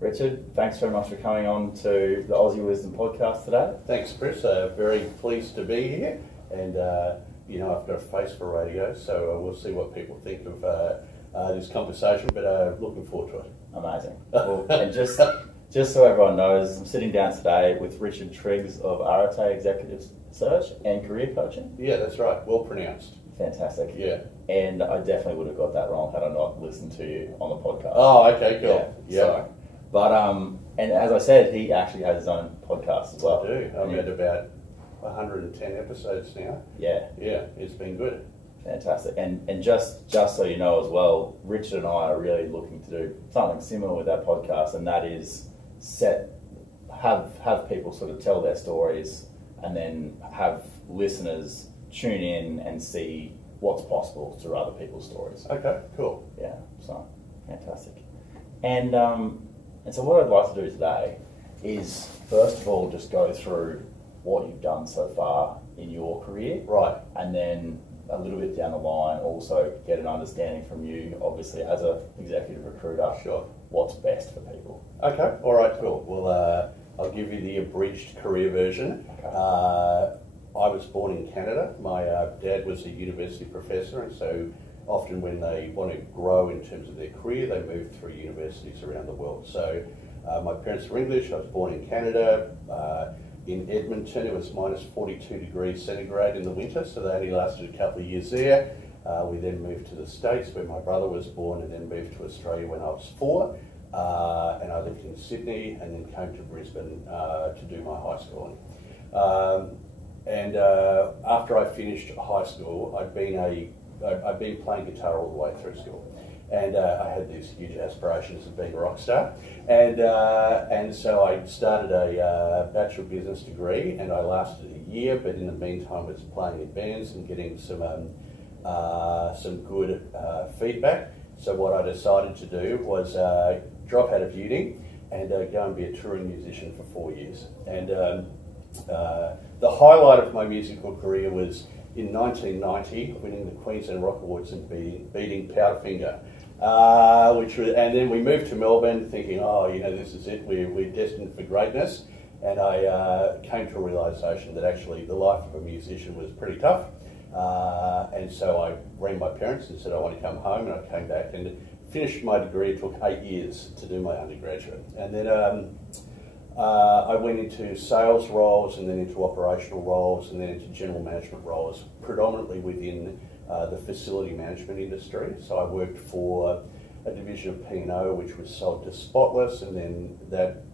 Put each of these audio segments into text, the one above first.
Richard, thanks very much for coming on to the Aussie Wisdom podcast today. Thanks, Chris. Very pleased to be here. And, I've got a face for radio, so we'll see what people think of this conversation, but looking forward to it. Amazing. Well, and just so everyone knows, I'm sitting down today with Richard Triggs of Arete Executive Search and Career Coaching. Yeah, that's right. Well pronounced. Fantastic. Yeah. And I definitely would have got that wrong had I not listened to you on the podcast. Oh, okay, cool. Yeah. So, but and as I said, he actually has his own podcast as well. I do. I'm at about 110 episodes now. Yeah. Yeah, it's been good. Fantastic. And just so you know as well, Richard and I are really looking to do something similar with our podcast, and that is have people sort of tell their stories and then have listeners tune in and see what's possible through other people's stories. Okay, cool. Yeah, so fantastic. And so what I'd like to do today is first of all just go through what you've done so far in your career. Right. And then a little bit down the line also get an understanding from you, obviously as an executive recruiter, Sure. what's best for people. Okay, all right, cool. Well, I'll give you the abridged career version. Okay. I was born in Canada. My dad was a university professor, and so often when they want to grow in terms of their career, they move through universities around the world. So my parents were English. I was born in Canada. In Edmonton, it was minus 42 degrees centigrade in the winter, so they only lasted a couple of years there. We then moved to the States where my brother was born, and then moved to Australia when I was 4. And I lived in Sydney and then came to Brisbane to do my high schooling. And after I finished high school, I'd been playing guitar all the way through school. And I had these huge aspirations of being a rock star. And so I started a Bachelor of Business degree, and I lasted a year, but in the meantime was playing in bands and getting some good feedback. So what I decided to do was drop out of uni and go and be a touring musician for 4 years. And the highlight of my musical career was in 1990, winning the Queensland Rock Awards and beating Powderfinger. And then we moved to Melbourne thinking, this is it, we're destined for greatness. And I came to a realisation that actually the life of a musician was pretty tough. And so I rang my parents and said I want to come home, and I came back and finished my degree. It took 8 years to do my undergraduate. And then I went into sales roles, and then into operational roles, and then into general management roles, predominantly within the facility management industry. So I worked for a division of P&O which was sold to Spotless, and then that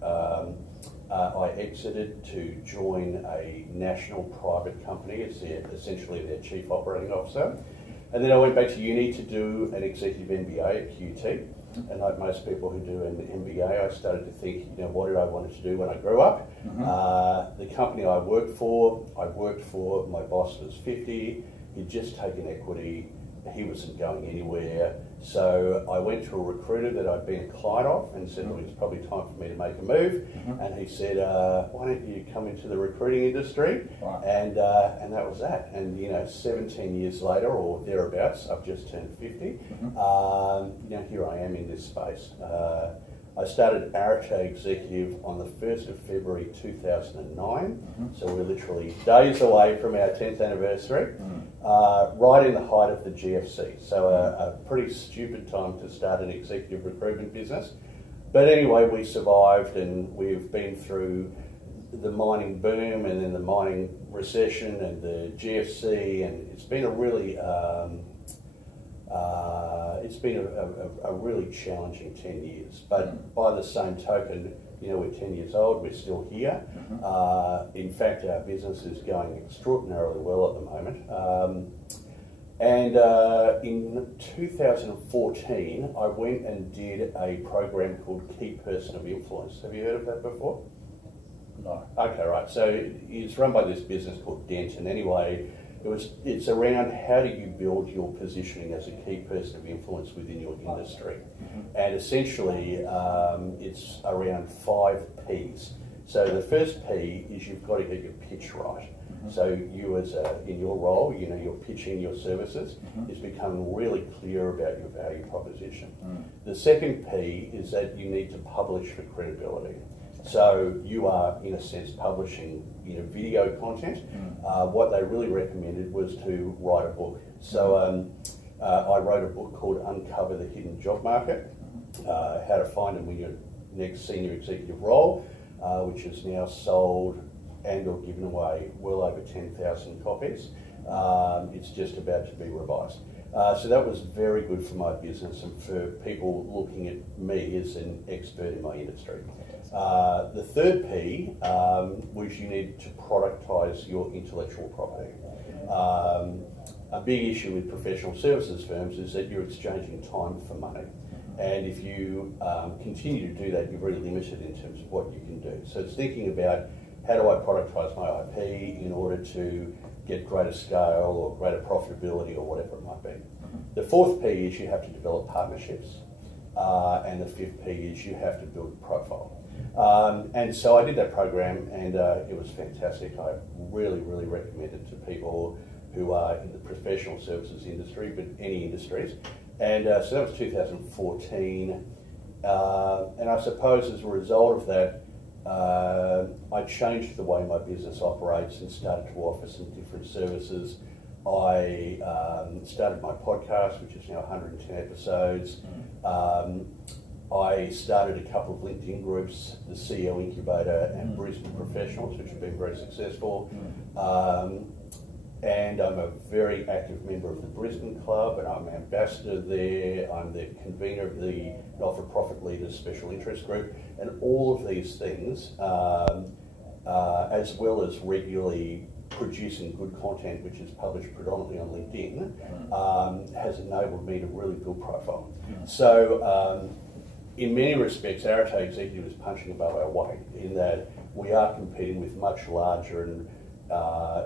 I exited to join a national private company as essentially their chief operating officer. And then I went back to uni to do an executive MBA at QT. And like most people who do an MBA, I started to think, what did I want to do when I grew up? Mm-hmm. The company I worked for, my boss was 50, he'd just taken equity, he wasn't going anywhere. So I went to a recruiter that I'd been a client of and said, it was probably time for me to make a move. Mm-hmm. And he said, why don't you come into the recruiting industry? Wow. And that was that. And 17 years later or thereabouts, I've just turned 50. Mm-hmm. Here I am in this space. I started Arete Executive on the 1st of February 2009, mm-hmm. So we're literally days away from our 10th anniversary, right in the height of the GFC. So a pretty stupid time to start an executive recruitment business. But anyway, we survived, and we've been through the mining boom and then the mining recession and the GFC, and it's been a really a really challenging 10 years. But by the same token, we're 10 years old, we're still here. Mm-hmm. In fact, our business is going extraordinarily well at the moment. In 2014, I went and did a program called Key Person of Influence. Have you heard of that before? No. Okay, right. So it's run by this business called Denton. Anyway, it's around how do you build your positioning as a key person of influence within your industry. Mm-hmm. And essentially, it's around 5 Ps. So the first P is you've got to get your pitch right. So you in your role, you're pitching your services, is becoming really clear about your value proposition. The second P is that you need to publish for credibility. So you are, in a sense, publishing video content. What they really recommended was to write a book. So I wrote a book called Uncover the Hidden Job Market, How to Find and Win Your Next Senior Executive Role, which is now sold and or given away well over 10,000 copies. It's just about to be revised. So that was very good for my business and for people looking at me as an expert in my industry. The third P was you need to productise your intellectual property. A big issue with professional services firms is that you're exchanging time for money. And if you continue to do that, you're very limited in terms of what you can do. So it's thinking about how do I productise my IP in order to get greater scale or greater profitability or whatever it might be. The fourth P is you have to develop partnerships. And the fifth P is you have to build a profile. And so I did that program and it was fantastic. I really, really recommend it to people who are in the professional services industry, but any industries. And so that was 2014. And I suppose as a result of that, I changed the way my business operates and started to offer some different services. I started my podcast, which is now 110 episodes. I started a couple of LinkedIn groups, the CEO Incubator and Brisbane Professionals, which have been very successful. And I'm a very active member of the Brisbane Club, and I'm ambassador there. I'm the convener of the Not-for-Profit Leaders Special Interest Group, and all of these things, as well as regularly producing good content, which is published predominantly on LinkedIn, has enabled me to really build profile. So, in many respects, Arete Executive is punching above our weight in that we are competing with much larger and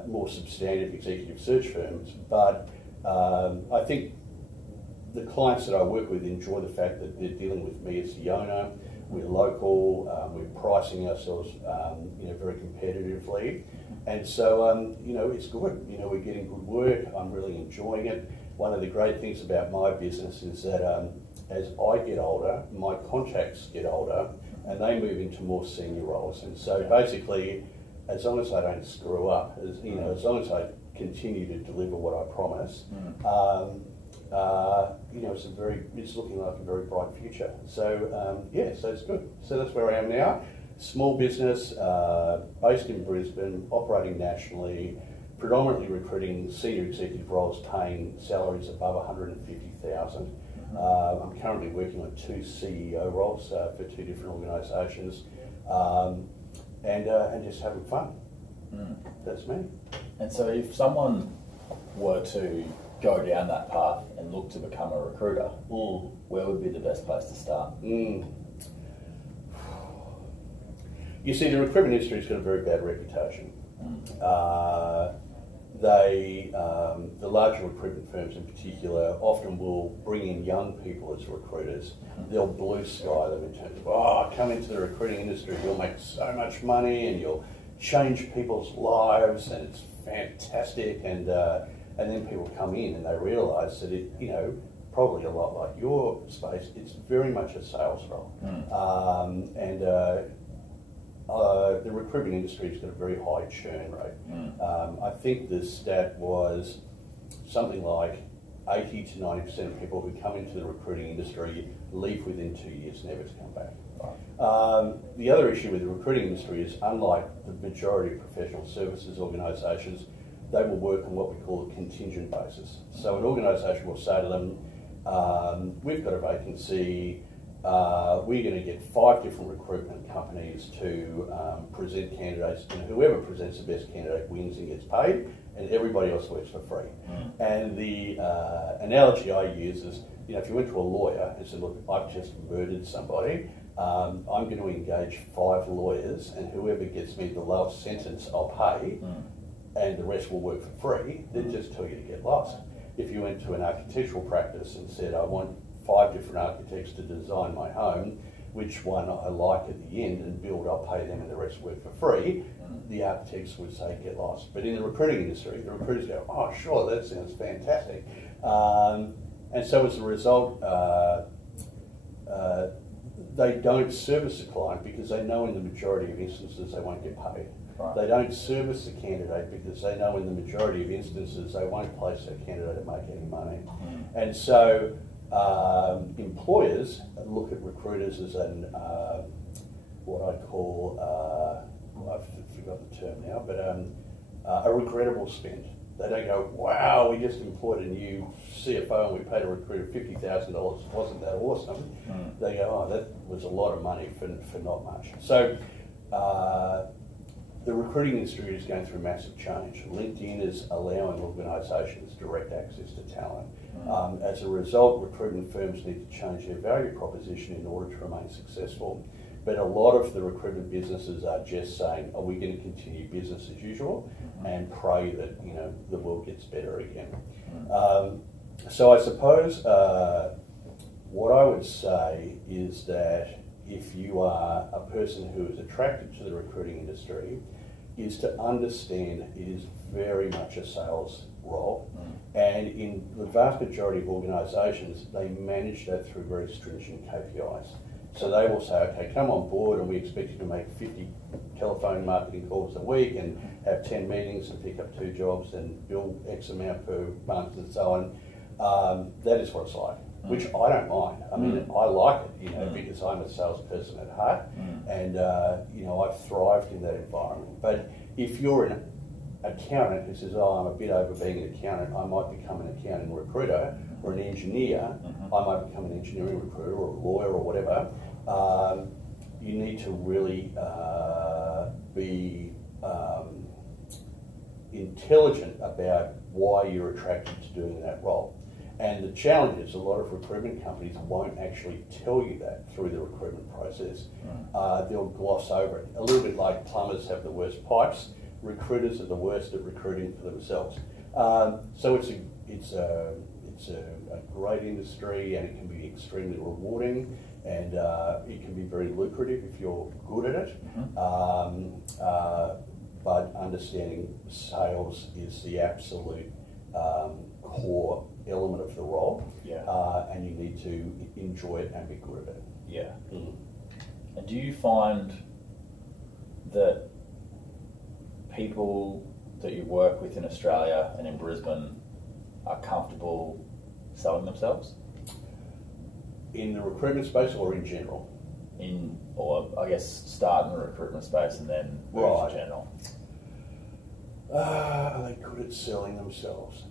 more substantive executive search firms, but I think the clients that I work with enjoy the fact that they're dealing with me as the owner. We're local, we're pricing ourselves very competitively, and so it's good. We're getting good work. I'm really enjoying it. One of the great things about my business is that as I get older, my contacts get older, and they move into more senior roles. And so basically, as long as I don't screw up, as long as I continue to deliver what I promise, it's looking like a very bright future. So so it's good. So that's where I am now. Small business, based in Brisbane, operating nationally, predominantly recruiting senior executive roles, paying salaries above 150,000. I'm currently working on 2 CEO roles for 2 different organisations. And just having fun. That's me. And so if someone were to go down that path and look to become a recruiter, where would be the best place to start? You see, the recruitment industry has got a very bad reputation. The larger recruitment firms in particular often will bring in young people as recruiters. They'll blue sky them in terms of, come into the recruiting industry, you'll make so much money and you'll change people's lives and it's fantastic. And then people come in and they realise that it, probably a lot like your space, it's very much a sales role. The recruitment industry's got a very high churn rate. I think the stat was something like 80 to 90% of people who come into the recruiting industry leave within 2 years, never to come back. The other issue with the recruiting industry is, unlike the majority of professional services organisations, they will work on what we call a contingent basis. So an organisation will say to them, we've got a vacancy, we're going to get 5 different recruitment companies to present candidates, and whoever presents the best candidate wins and gets paid, and everybody else works for free. And the analogy I use is, if you went to a lawyer and said, look, I've just murdered somebody, I'm going to engage 5 lawyers, and whoever gets me the lowest sentence, I'll pay, and the rest will work for free, they'd just tell you to get lost. If you went to an architectural practice and said, I want 5 different architects to design my home, which one I like at the end and build, I'll pay them and the rest work for free. The architects would say get lost. But in the recruiting industry, the recruiters go, oh sure, that sounds fantastic. And so as a result, they don't service the client because they know in the majority of instances they won't get paid. Right. They don't service the candidate because they know in the majority of instances they won't place that candidate to make any money. And so employers look at recruiters as an what I call, I've forgotten the term now, but a regrettable spend. They don't go, wow, we just employed a new CFO and we paid a recruiter $50,000. Wasn't that awesome? They go, oh, that was a lot of money for not much. So the recruiting industry is going through massive change. LinkedIn is allowing organisations direct access to talent. As a result, recruitment firms need to change their value proposition in order to remain successful. But a lot of the recruitment businesses are just saying, are we going to continue business as usual and pray that, you know, the world gets better again? So I suppose what I would say is that if you are a person who is attracted to the recruiting industry, is to understand it is very much a sales role. And in the vast majority of organisations, they manage that through very stringent KPIs. So they will say, okay, come on board and we expect you to make 50 telephone marketing calls a week and have 10 meetings and pick up 2 jobs and bill X amount per month and so on. That is what it's like, which I don't mind. I mean, I like it, you know, because I'm a salesperson at heart and, you know, I've thrived in that environment. But if you're an accountant who says, oh, I'm a bit over being an accountant, I might become an accounting recruiter, or an engineer, I might become an engineering recruiter or a lawyer or whatever. You need to really be intelligent about why you're attracted to doing that role. And the challenge is a lot of recruitment companies won't actually tell you that through the recruitment process. They'll gloss over it. A little bit like plumbers have the worst pipes, recruiters are the worst at recruiting for themselves. So it's a great industry and it can be extremely rewarding and it can be very lucrative if you're good at it. But understanding sales is the absolute core element of the role, and you need to enjoy it and be good at it. Yeah. And do you find that people that you work with in Australia and in Brisbane are comfortable selling themselves? In the recruitment space or in general? Or I guess start in the recruitment space and then move to general. Are they good at selling themselves?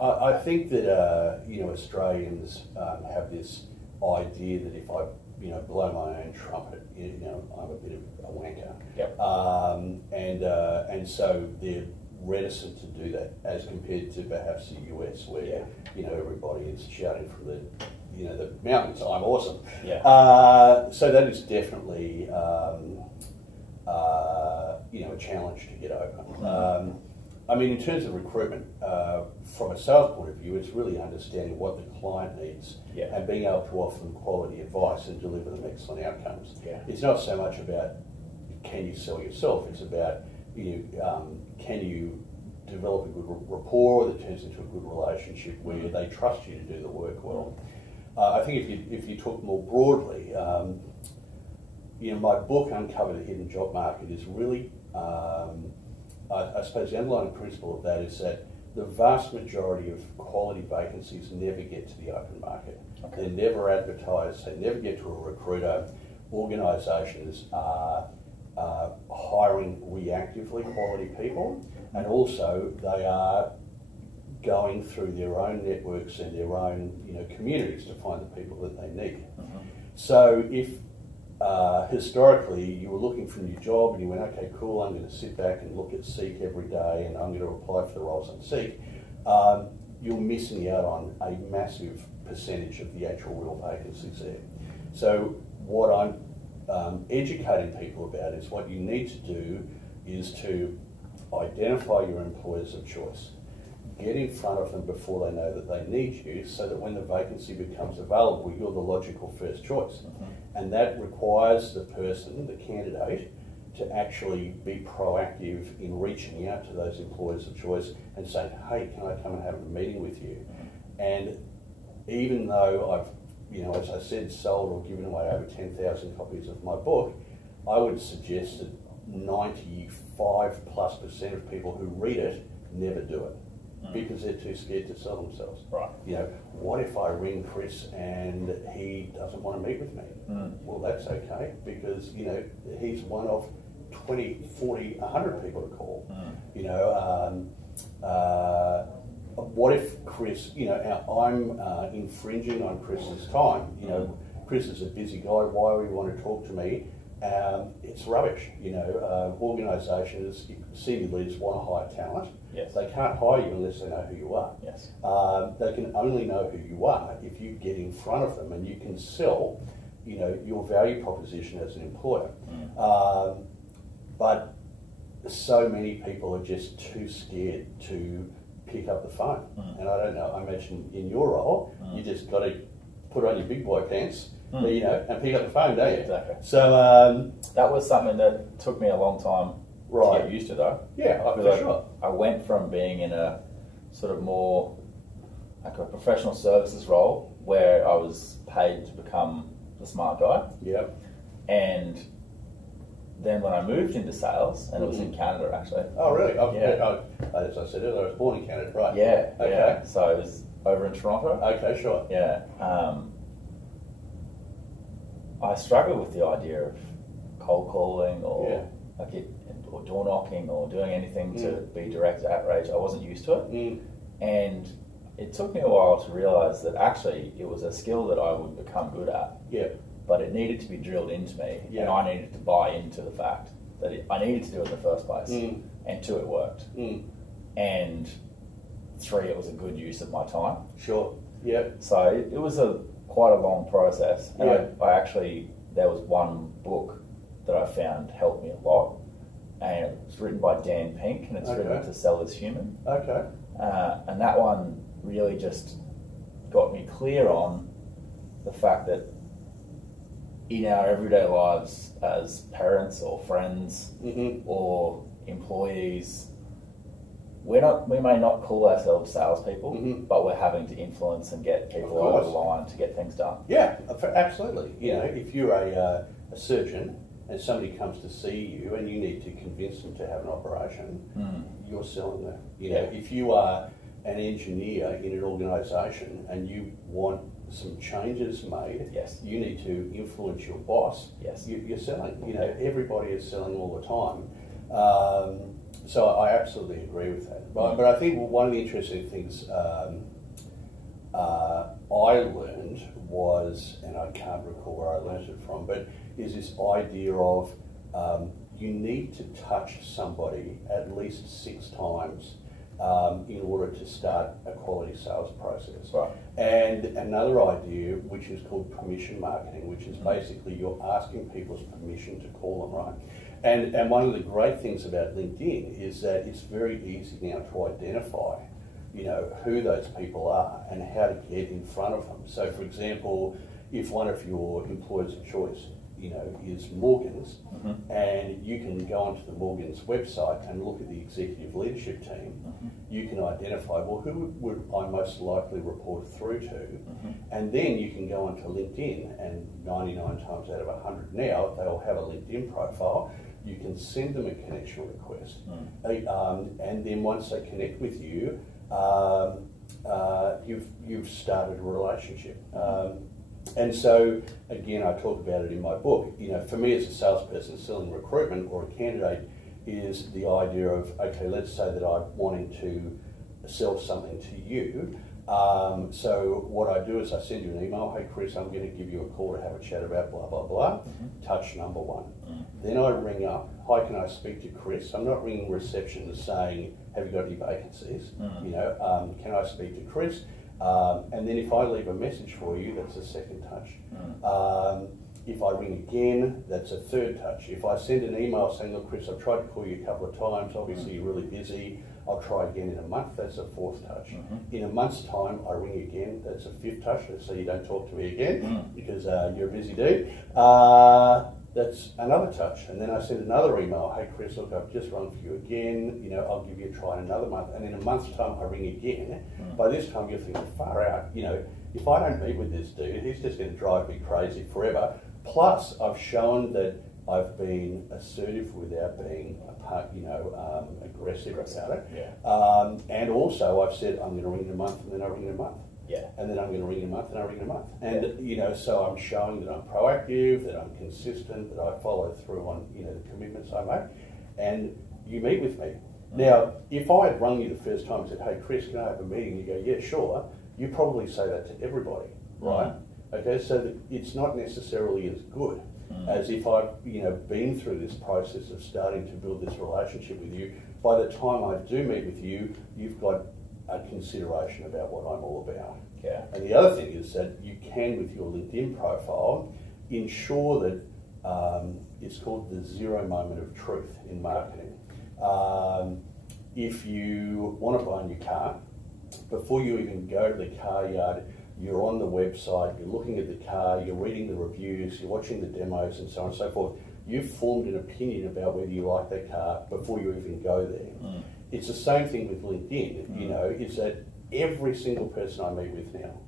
I think that you know, Australians have this idea that if I blow my own trumpet, you know, I'm a bit of a wanker. And so they're reticent to do that as compared to perhaps the US where you know, everybody is shouting from the mountains, I'm awesome. So that is definitely a challenge to get over. I mean, in terms of recruitment, from a sales point of view, it's really understanding what the client needs and being able to offer them quality advice and deliver them excellent outcomes. It's not so much about can you sell yourself, it's about can you develop a good rapport that turns into a good relationship where they trust you to do the work well. I think if you talk more broadly, my book, Uncover the Hidden Job Market, is really, I suppose the underlying principle of that is that the vast majority of quality vacancies never get to the open market. They're never advertised, they never get to a recruiter. Organisations are hiring reactively quality people, and also they are going through their own networks and their own communities to find the people that they need. So if historically you were looking for a new job and you went, okay, cool, I'm going to sit back and look at Seek every day and I'm going to apply for the roles on Seek, you're missing out on a massive percentage of the actual real vacancies there. So what I'm educating people about is what you need to do is to identify your employers of choice. get in front of them before they know that they need you, so that when the vacancy becomes available, you're the logical first choice. And that requires the person, the candidate, to actually be proactive in reaching out to those employers of choice and saying, hey, can I come and have a meeting with you? And even though I've, as I said, sold or given away over 10,000 copies of my book, I would suggest that 95+% of people who read it never do it because they're too scared to sell themselves. Right. What if I ring Chris and he doesn't want to meet with me? Well, that's okay, because he's one of 20, 40, 100 people to call. What if Chris, I'm infringing on Chris's time? Chris is a busy guy. Why would he want to talk to me? It's rubbish. Organisations, senior leaders want to hire talent. Yes. They can't hire you unless they know who you are. Yes. They can only know who you are if you get in front of them and you can sell, your value proposition as an employer. But so many people are just too scared to pick up the phone. And I don't know, I imagine in your role, you just got to put on your big boy pants, and pick up the phone, don't you? Exactly. So that was something that took me a long time to get used to, though. Yeah, for sure. I went from being in a sort of more like a professional services role where I was paid to become the smart guy. Yep. And then when I moved into sales, and it was in Canada actually. Oh, really? As I said earlier, I was born in Canada, right? Yeah. Okay. Yeah. So it was over in Toronto. Okay, sure. Yeah. I struggle with the idea of cold calling or or door knocking or doing anything to be direct outrage. I wasn't used to it. And it took me a while to realise that actually it was a skill that I would become good at. Yeah. But it needed to be drilled into me, and I needed to buy into the fact that I needed to do it in the first place. And 2, it worked. And 3, it was a good use of my time. Sure. Yeah. So it was quite a long process. And I actually, there was one book that I found helped me a lot, and it was written by Dan Pink, and it's written To Sell is Human. Okay. And that one really just got me clear on the fact that in our everyday lives as parents or friends or employees, we may not call ourselves salespeople, but we're having to influence and get people over the line to get things done. Yeah, absolutely. If you're a surgeon and somebody comes to see you and you need to convince them to have an operation, you're selling them. If you are an engineer in an organisation and you want some changes made, you need to influence your boss. You're selling. Everybody is selling all the time. So I absolutely agree with that. But I think one of the interesting things I learned was, and I can't recall where I learned it from, but is this idea of you need to touch somebody at least 6 times in order to start a quality sales process. Right. And another idea, which is called permission marketing, which is basically you're asking people's permission to call them, right? And one of the great things about LinkedIn is that it's very easy now to identify, who those people are and how to get in front of them. So, for example, if one of your employers of choice, is Morgan's, and you can go onto the Morgan's website and look at the executive leadership team, you can identify, well, who would I most likely report through to? And then you can go onto LinkedIn, and 99 times out of 100 now, they'll have a LinkedIn profile. You can send them a connection request. And then once they connect with you, you've started a relationship. And so, again, I talk about it in my book. For me as a salesperson, selling recruitment or a candidate is the idea of, okay, let's say that I'm wanting to sell something to you. So what I do is I send you an email, hey Chris, I'm going to give you a call to have a chat about blah, blah, blah. Touch number 1. Then I ring up, hi, can I speak to Chris? I'm not ringing reception and saying, have you got any vacancies? Can I speak to Chris? And then if I leave a message for you, that's a second touch. If I ring again, that's a third touch. If I send an email saying, look, Chris, I've tried to call you a couple of times, obviously you're really busy, I'll try again in a month, that's a fourth touch. In a month's time, I ring again, that's a fifth touch, so you don't talk to me again because you're a busy dude. That's another touch. And then I send another email, hey Chris, look, I've just rung for you again, I'll give you a try in another month. And in a month's time, I ring again. By this time, you're thinking, far out, if I don't meet with this dude, he's just going to drive me crazy forever. Plus, I've shown that I've been assertive without being aggressive about it. Yeah. And also, I've said I'm going to ring in a month, and then I ring in a month. Yeah. And then I'm going to ring in a month, and I ring in a month. And so I'm showing that I'm proactive, that I'm consistent, that I follow through on the commitments I make, and you meet with me. Now, if I had rung you the first time and said, hey Chris, can I have a meeting? You go, yeah, sure. You probably say that to everybody, right? Okay, so that it's not necessarily as good as if I've been through this process of starting to build this relationship with you. By the time I do meet with you, you've got a consideration about what I'm all about. Yeah. And the other thing is that you can, with your LinkedIn profile, ensure that it's called the zero moment of truth in marketing. If you want to buy a new car, before you even go to the car yard, you're on the website, you're looking at the car, you're reading the reviews, you're watching the demos and so on and so forth. You've formed an opinion about whether you like that car before you even go there. It's the same thing with LinkedIn, it's that every single person I meet with now,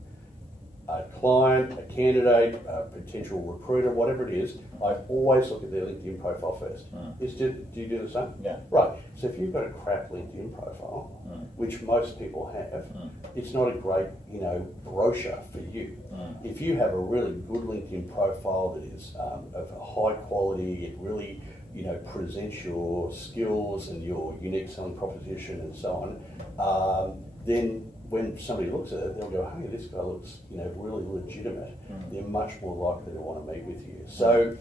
a client, a candidate, a potential recruiter, whatever it is, I always look at their LinkedIn profile first. Do you do the same? Yeah. Right. So if you've got a crap LinkedIn profile, which most people have, it's not a great, brochure for you. If you have a really good LinkedIn profile that is of a high quality, it really, presents your skills and your unique selling proposition and so on, then when somebody looks at it, they'll go, hey, this guy looks, really legitimate. They're much more likely to want to meet with you. So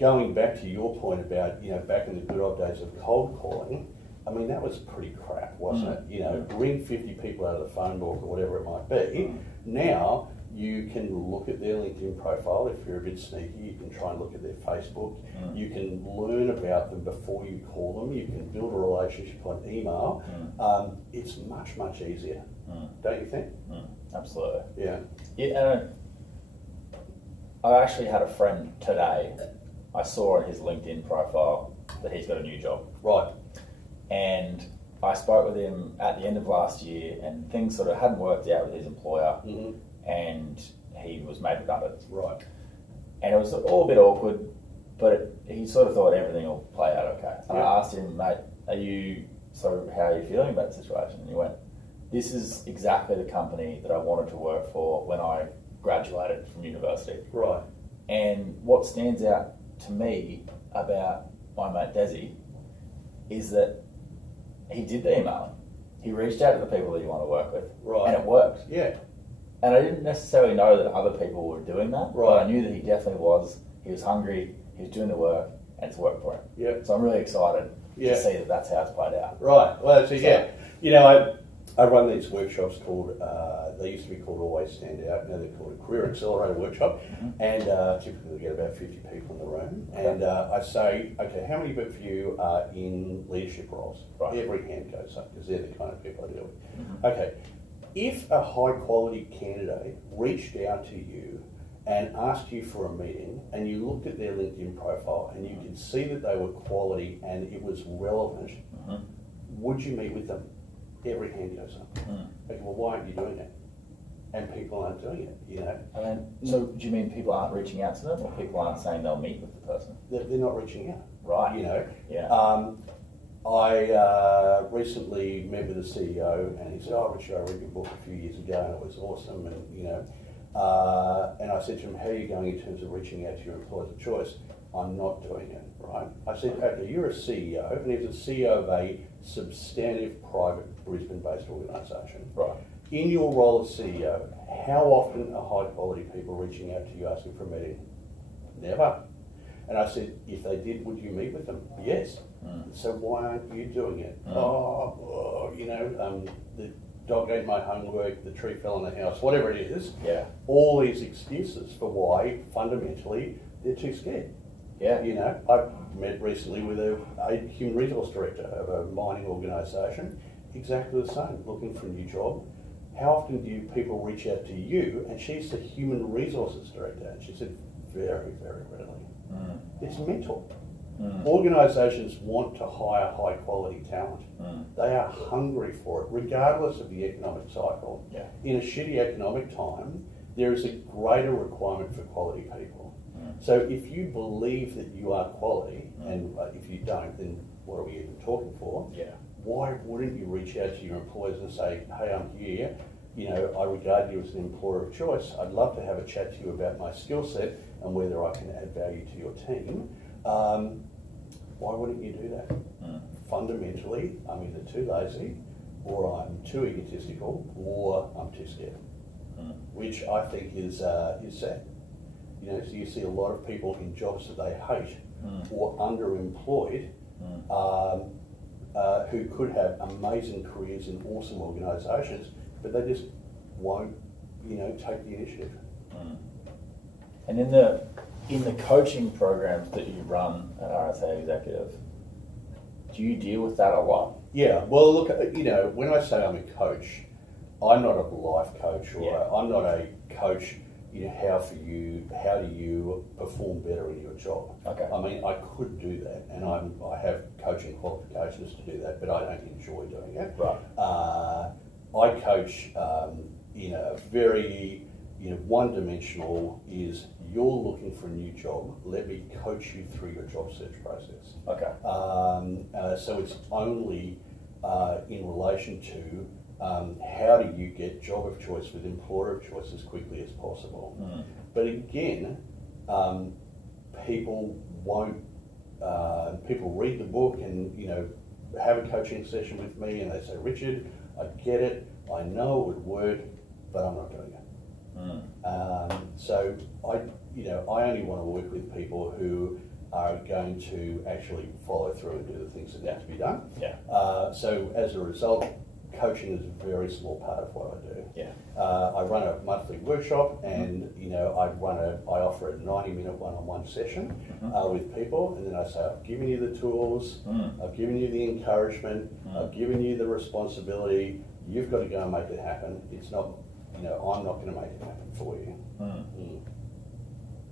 going back to your point about, back in the good old days of cold calling, I mean, that was pretty crap, wasn't it? Ring 50 people out of the phone book or whatever it might be. Now, you can look at their LinkedIn profile. If you're a bit sneaky, you can try and look at their Facebook. You can learn about them before you call them. You can build a relationship on email. It's much, much easier, don't you think? Absolutely. Yeah. I actually had a friend today, I saw on his LinkedIn profile that he's got a new job. Right. And I spoke with him at the end of last year, and things sort of hadn't worked out with his employer, and he was made redundant. Right. And it was all a bit awkward, but he sort of thought everything will play out okay. And I asked him, mate, how are you feeling about the situation? And he went, this is exactly the company that I wanted to work for when I graduated from university. Right. And what stands out to me about my mate Desi is that he did the emailing. He reached out to the people that you want to work with. Right. And it worked. Yeah. And I didn't necessarily know that other people were doing that. Right. But I knew that he definitely was. He was hungry, he was doing the work, and it's worked for him. Yeah. So I'm really excited to see that that's how it's played out. Right. Well, I run these workshops called, they used to be called Always Stand Out, now they're called a Career Accelerator Workshop, and typically we get about 50 people in the room, and I say, okay, how many of you are in leadership roles? Right. Every hand goes up, because they're the kind of people I deal with. Okay, if a high quality candidate reached out to you and asked you for a meeting, and you looked at their LinkedIn profile, and you could see that they were quality and it was relevant, would you meet with them? Every hand goes up. Okay, well, why aren't you doing it? And people aren't doing it, And then, so do you mean people aren't reaching out to them, or people aren't saying they'll meet with the person? They're not reaching out. Right. Yeah. I recently met with the CEO, and he said, "Oh, Richard, I read your book a few years ago, and it was awesome." And I said to him, "How are you going in terms of reaching out to your employers of choice?" "I'm not doing it." Right. I said, "Okay, you're a CEO," and he's a CEO of a substantive private Brisbane-based organisation. Right. In your role as CEO, how often are high-quality people reaching out to you asking for a meeting? Never. And I said, if they did, would you meet with them? Yes. So why aren't you doing it? The dog ate my homework, the tree fell in the house, whatever it is. Yeah. All these excuses for why, fundamentally, they're too scared. Yeah. I met recently with a human resource director of a mining organisation, exactly the same, looking for a new job. How often do people reach out to you? And she's the human resources director, and she said, very, very rarely. It's mental. Organisations want to hire high quality talent. They are hungry for it, regardless of the economic cycle. Yeah. In a shitty economic time, there is a greater requirement for quality people. So if you believe that you are quality, and if you don't, then what are we even talking for? Yeah. Why wouldn't you reach out to your employers and say, hey, I'm here, I regard you as an employer of choice. I'd love to have a chat to you about my skill set and whether I can add value to your team. Why wouldn't you do that? Fundamentally, I'm either too lazy, or I'm too egotistical, or I'm too scared, which I think is sad. So you see a lot of people in jobs that they hate or underemployed who could have amazing careers in awesome organisations, but they just won't, take the initiative. And in the coaching programs that you run at Arete Executive, do you deal with that a lot? Yeah, well, look, when I say I'm a coach, I'm not a life coach, or I'm not a coach. How do you perform better in your job? Okay. I mean, I could do that, and I have coaching qualifications to do that, but I don't enjoy doing it. Right. I coach in a very one-dimensional. Is you're looking for a new job, let me coach you through your job search process. Okay. So it's only in relation to how do you get job of choice with employer of choice as quickly as possible. But again, people won't. People read the book and have a coaching session with me, and they say, Richard, I get it, I know it would work, but I'm not doing it. So I only want to work with people who are going to actually follow through and do the things that need to be done. Yeah. So as a result, coaching is a very small part of what I do. Yeah. I run a monthly workshop, and I offer a 90-minute one-on-one session with people, and then I say, I've given you the tools, I've given you the encouragement, I've given you the responsibility. You've got to go and make it happen. It's not, I'm not going to make it happen for you.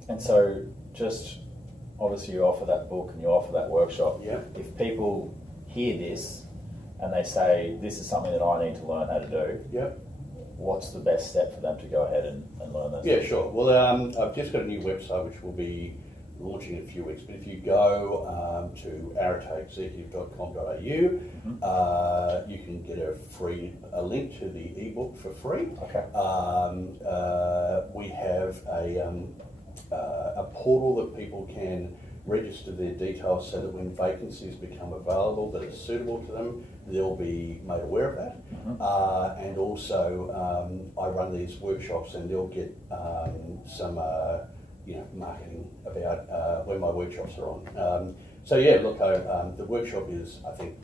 And so, just obviously, you offer that book and you offer that workshop. Yeah. If people hear this and they say, this is something that I need to learn how to do, Yep. what's the best step for them to go ahead and learn those? Yeah, sure. Well, I've just got a new website which will be launching in a few weeks. But if you go to areteexecutive.com.au, you can get a link to the ebook for free. Okay. We have a portal that people can register their details so that when vacancies become available that are suitable to them, they'll be made aware of that. And also, I run these workshops, and they'll get some marketing about when my workshops are on. So yeah, look, the workshop is, I think,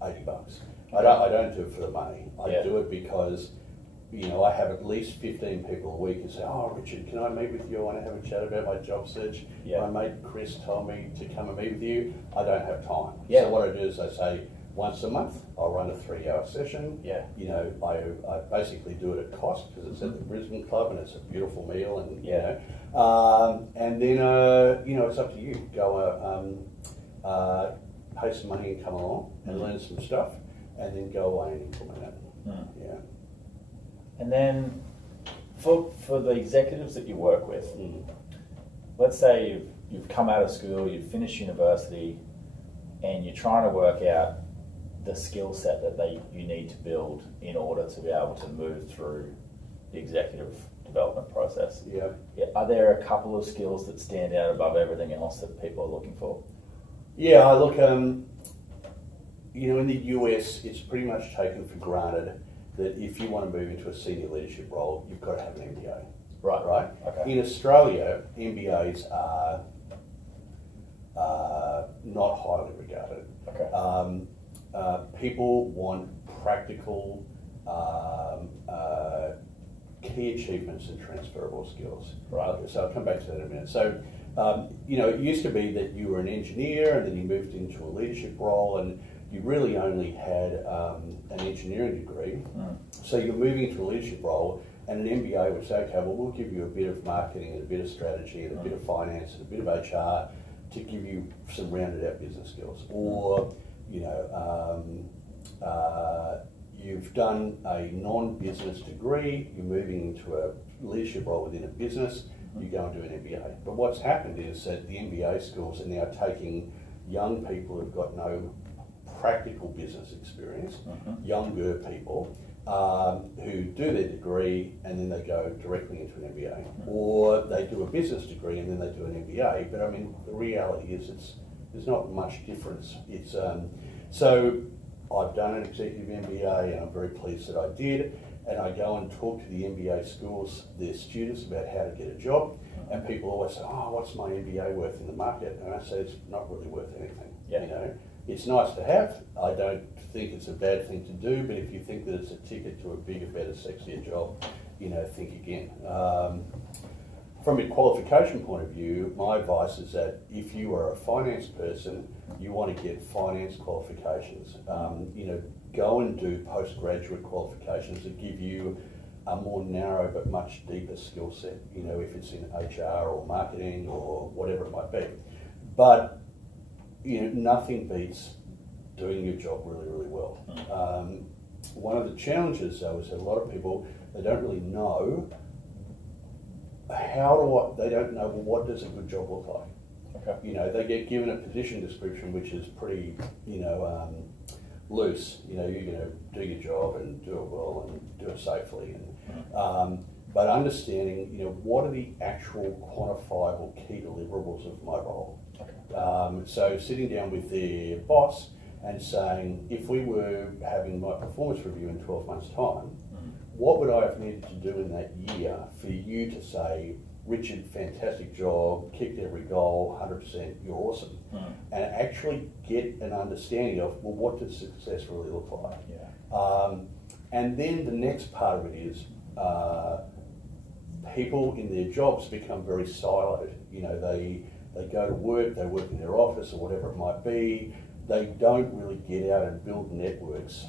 $80. I don't do it for the money. I do it because I have at least 15 people a week who say, oh, Richard, can I meet with you? I want to have a chat about my job search. Yeah. My mate Chris told me to come and meet with you. I don't have time. Yeah. So what I do is I say, once a month, I'll run a 3-hour session. Yeah. I basically do it at cost because it's at the Brisbane Club and it's a beautiful meal, and and then it's up to you. Go pay some money and come along and learn some stuff, and then go away and implement it. Yeah. And then for the executives that you work with, let's say you've come out of school, you've finished university, and you're trying to work out the skill set that you need to build in order to be able to move through the executive development process. Yeah. Are there a couple of skills that stand out above everything else that people are looking for? Yeah, look, in the US, it's pretty much taken for granted that if you want to move into a senior leadership role, you've got to have an MBA. Right. Okay. In Australia, MBAs are not highly regarded. Okay. People want practical, key achievements and transferable skills. Right. Okay, so I'll come back to that in a minute. So, it used to be that you were an engineer and then you moved into a leadership role, and you really only had an engineering degree. So you're moving into a leadership role, and an MBA would say, okay, well, we'll give you a bit of marketing and a bit of strategy and a bit of finance and a bit of HR to give you some rounded out business skills. Or, you know, you've done a non-business degree, you're moving into a leadership role within a business, you go and do an MBA. But what's happened is that the MBA schools are now taking young people who've got no practical business experience, younger people, who do their degree and then they go directly into an MBA. Or they do a business degree and then they do an MBA. But I mean, the reality is there's not much difference. It's so I've done an executive MBA and I'm very pleased that I did. And I go and talk to the MBA schools, their students, about how to get a job. And people always say, oh, what's my MBA worth in the market? And I say, it's not really worth anything. Yeah. You know, it's nice to have. I don't think it's a bad thing to do, but if you think that it's a ticket to a bigger, better, sexier job, you know, think again. From a qualification point of view, my advice is that if you are a finance person, you want to get finance qualifications. You know, go and do postgraduate qualifications that give you a more narrow but much deeper skill set, you know, if it's in HR or marketing or whatever it might be. But, you know, nothing beats doing your job really, really well. One of the challenges, though, is that a lot of people, they don't really know they don't know, well, what does a good job look like? Okay. You know, they get given a position description which is pretty, you know, loose. You know, you're going to do your job and do it well and do it safely. And but understanding, you know, what are the actual quantifiable key deliverables of my role? Okay. So sitting down with their boss and saying, if we were having my performance review in 12 months' time, what would I have needed to do in that year for you to say, Richard, fantastic job, kicked every goal, 100%, you're awesome. And actually get an understanding of, well, what does success really look like? Yeah. And then the next part of it is people in their jobs become very siloed. You know, they go to work, they work in their office or whatever it might be. They don't really get out and build networks.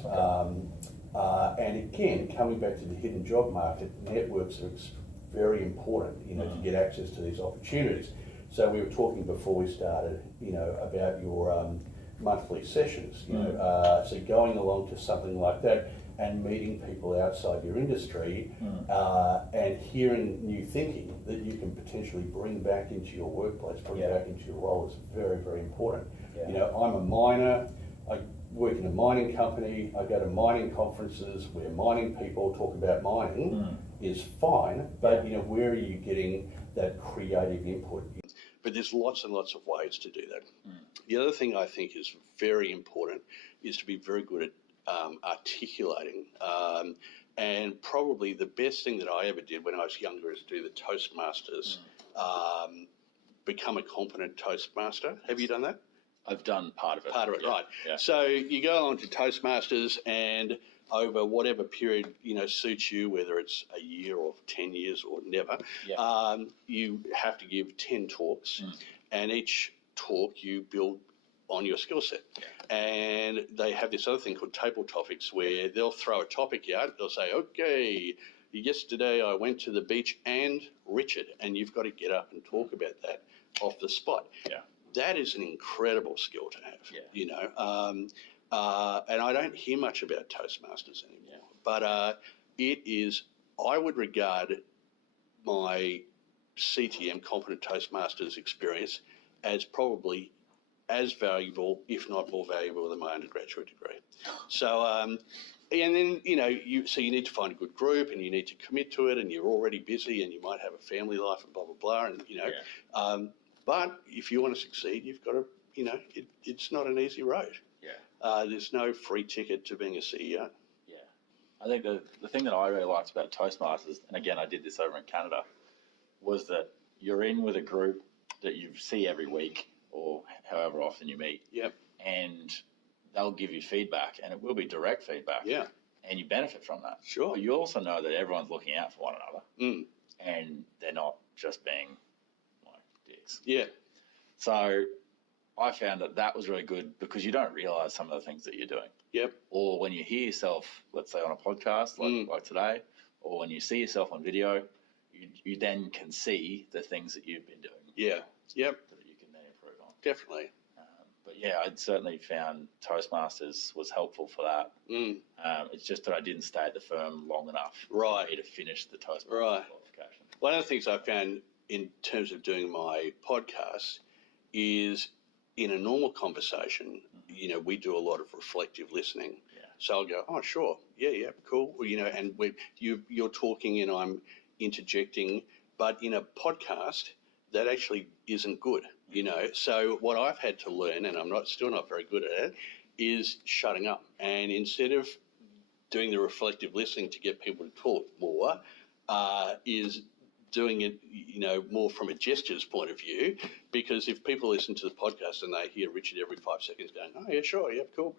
And again, coming back to the hidden job market, networks are very important, you know, to get access to these opportunities. So we were talking before we started, you know, about your monthly sessions, you know, so going along to something like that and meeting people outside your industry and hearing new thinking that you can potentially bring back into your workplace, bring back into your role is very, very important. Yeah. You know, I'm a miner. I work in a mining company. I go to mining conferences where mining people talk about mining is fine, but you know, where are you getting that creative input? But there's lots and lots of ways to do that. The other thing I think is very important is to be very good at articulating. And probably the best thing that I ever did when I was younger is do the Toastmasters, become a competent Toastmaster. Have you done that? I've done part of it. Part of it, right. Yeah. So you go along to Toastmasters and over whatever period, you know, suits you, whether it's a year or 10 years or never, you have to give 10 talks and each talk you build on your skill set. Yeah. And they have this other thing called table topics where they'll throw a topic out. They'll say, okay, yesterday I went to the beach and Richard, and you've got to get up and talk about that off the spot. Yeah. That is an incredible skill to have, you know. And I don't hear much about Toastmasters anymore. But it is, I would regard my CTM, Competent Toastmasters experience, as probably as valuable, if not more valuable, than my undergraduate degree. So, and then, you know, you need to find a good group and you need to commit to it and you're already busy and you might have a family life and blah, blah, blah. And, you know, but if you want to succeed, you've got to, you know, it's not an easy road. Yeah. There's no free ticket to being a CEO. Yeah. I think the thing that I really liked about Toastmasters, and again, I did this over in Canada, was that you're in with a group that you see every week or however often you meet. Yep. And they'll give you feedback, and it will be direct feedback. Yeah. And you benefit from that. Sure. But you also know that everyone's looking out for one another. And they're not just being like dicks. Yeah. So I found that was really good because you don't realise some of the things that you're doing. Yep. Or when you hear yourself, let's say on a podcast like today, or when you see yourself on video, you then can see the things that you've been doing. Yeah. Yep. That you can then improve on. Definitely. But yeah, I'd certainly found Toastmasters was helpful for that. It's just that I didn't stay at the firm long enough for me to finish the Toastmasters qualification. One of the things I found in terms of doing my podcast is in a normal conversation, we do a lot of reflective listening. Yeah. So I'll go, oh, sure, yeah, cool. And you're talking and I'm interjecting, but in a podcast, that actually isn't good, So what I've had to learn, and I'm still not very good at it, is shutting up. And instead of doing the reflective listening to get people to talk more, is doing it, more from a gestures point of view, because if people listen to the podcast and they hear Richard every 5 seconds going, oh, yeah, sure, yeah, cool,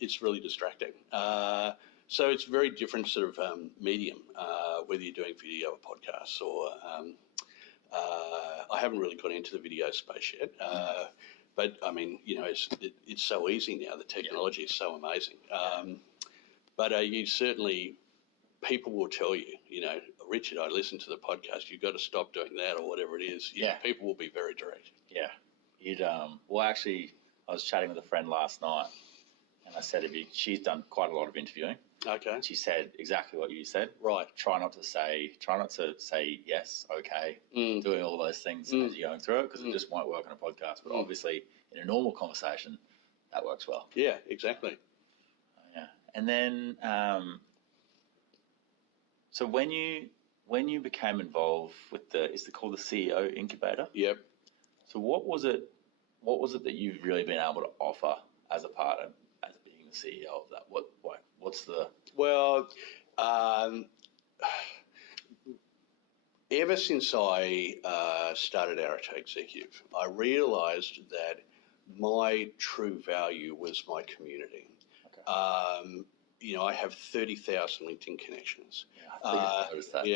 it's really distracting. So it's a very different sort of medium, whether you're doing video or podcasts or I haven't really got into the video space yet, but I mean, it's so easy now. The technology is so amazing. But you certainly, people will tell you, Richard, I listened to the podcast. You've got to stop doing that or whatever it is. People will be very direct. Yeah, well, actually, I was chatting with a friend last night, and I said, she's done quite a lot of interviewing. Okay. And she said exactly what you said. Right. Try not to say yes, okay, doing all those things as you're going through it, because it just won't work on a podcast. But obviously, in a normal conversation, that works well. Yeah, exactly. Yeah. And then, so when you became involved with is it called the CEO Incubator? Yep. So what was it that you've really been able to offer as a partner, as being the CEO of that? What's the... Well, ever since I started Arete Executive, I realised that my true value was my community. Okay. I have 30,000 LinkedIn connections. Yeah, I noticed that.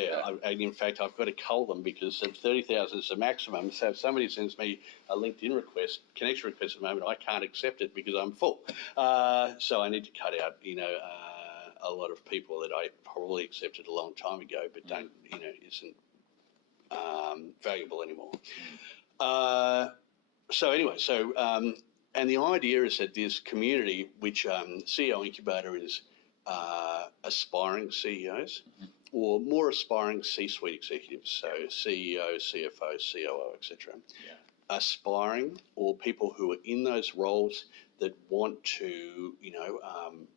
And in fact, I've got to cull them because 30,000 is the maximum. So if somebody sends me a LinkedIn connection request at the moment, I can't accept it because I'm full. So I need to cut out, a lot of people that I probably accepted a long time ago, but isn't valuable anymore. And the idea is that this community, which CEO Incubator is aspiring CEOs or more aspiring C-suite executives, so CEO, CFO, COO, etc. Yeah. Aspiring or people who are in those roles that want to,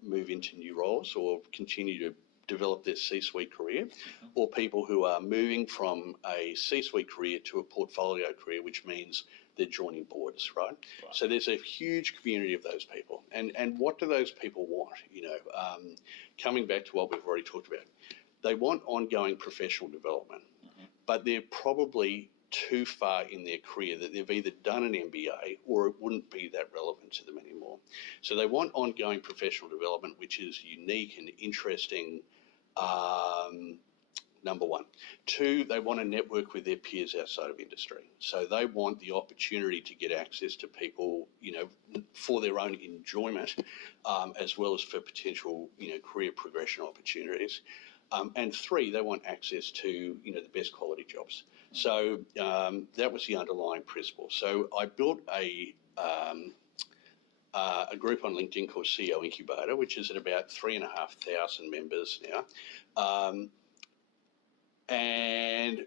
move into new roles or continue to develop their C-suite career, or people who are moving from a C-suite career to a portfolio career, which means they're joining boards, right? So there's a huge community of those people. And what do those people want? Coming back to what we've already talked about, they want ongoing professional development, but they're probably too far in their career that they've either done an MBA or it wouldn't be that relevant to them anymore. So they want ongoing professional development, which is unique and interesting, number one. Two, they want to network with their peers outside of industry. So they want the opportunity to get access to people, for their own enjoyment, as well as for potential, career progression opportunities. And three, they want access to, the best quality jobs. So that was the underlying principle. So I built a group on LinkedIn called CEO Incubator, which is at about 3,500 members now. And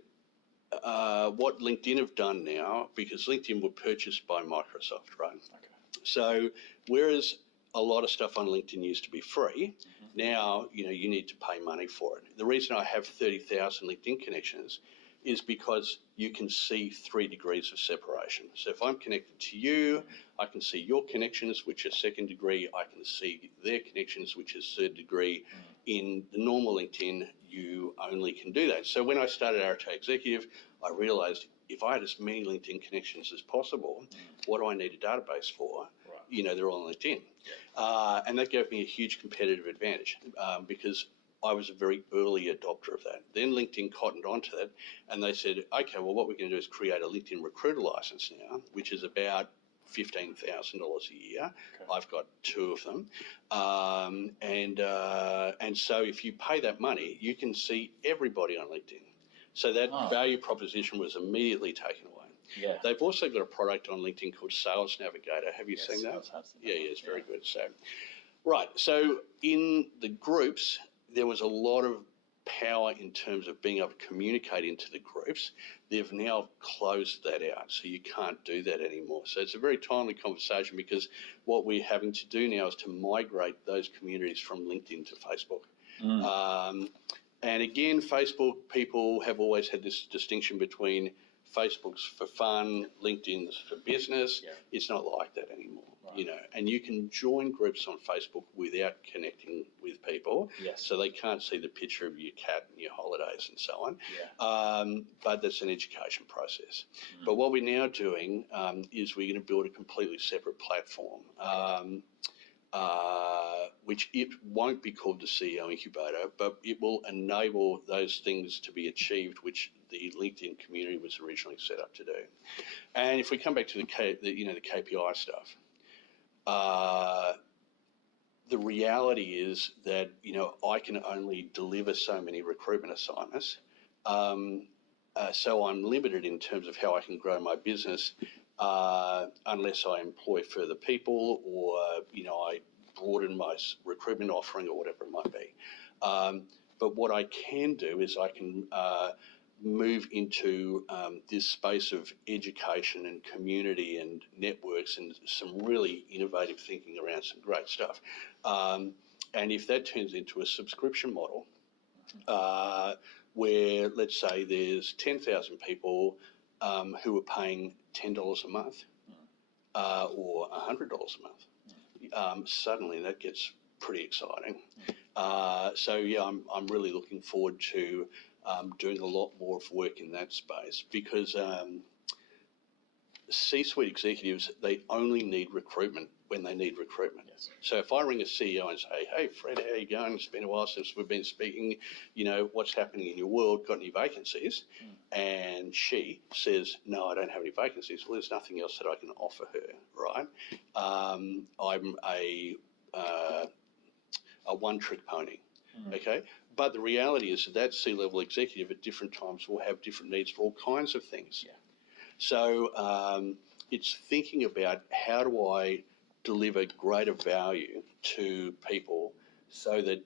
what LinkedIn have done now, because LinkedIn were purchased by Microsoft, right? Okay. So whereas a lot of stuff on LinkedIn used to be free, now, you need to pay money for it. The reason I have 30,000 LinkedIn connections is because you can see 3 degrees of separation. So if I'm connected to you, I can see your connections, which are second degree. I can see their connections, which is third degree. In the normal LinkedIn, you only can do that. So when I started Arete Executive, I realized if I had as many LinkedIn connections as possible, what do I need a database for? Right. They're all on LinkedIn. And that gave me a huge competitive advantage because I was a very early adopter of that. Then LinkedIn cottoned onto that and they said, okay, well, what we're going to do is create a LinkedIn recruiter license now, which is about $15,000 a year. Okay. I've got 2 of them, and so if you pay that money, you can see everybody on LinkedIn. So that value proposition was immediately taken away. Yeah. They've also got a product on LinkedIn called Sales Navigator. Have you seen that? Yeah, it's very good. So, right. So in the groups, there was a lot of power in terms of being able to communicate into the groups. They've now closed that out, so you can't do that anymore. So it's a very timely conversation, because what we're having to do now is to migrate those communities from LinkedIn to Facebook. And again, Facebook people have always had this distinction between Facebook's for fun, LinkedIn's for business. Yeah. It's not like that anymore, and you can join groups on Facebook without connecting with people. Yes. So they can't see the picture of your cat and your holidays and so on. Yeah. But that's an education process. But what we're now doing is we're going to build a completely separate platform, which it won't be called the CEO Incubator, but it will enable those things to be achieved, which the LinkedIn community was originally set up to do. And if we come back to the KPI stuff, the reality is that I can only deliver so many recruitment assignments, so I'm limited in terms of how I can grow my business unless I employ further people, or I broaden my recruitment offering, or whatever it might be. But what I can do is I can move into this space of education and community and networks, and some really innovative thinking around some great stuff. And if that turns into a subscription model, where let's say there's 10,000 people who are paying $10 a month or $100 a month, suddenly that gets pretty exciting. So yeah, I'm really looking forward to doing a lot more of work in that space, because C-suite executives, they only need recruitment when they need recruitment. Yes. So if I ring a CEO and say, "Hey, Fred, how you going? It's been a while since we've been speaking. What's happening in your world? Got any vacancies?" And she says, "No, I don't have any vacancies." Well, there's nothing else that I can offer her, right? I'm a one-trick pony. Okay, but the reality is that C-level executive at different times will have different needs for all kinds of things. Yeah. So it's thinking about, how do I deliver greater value to people so that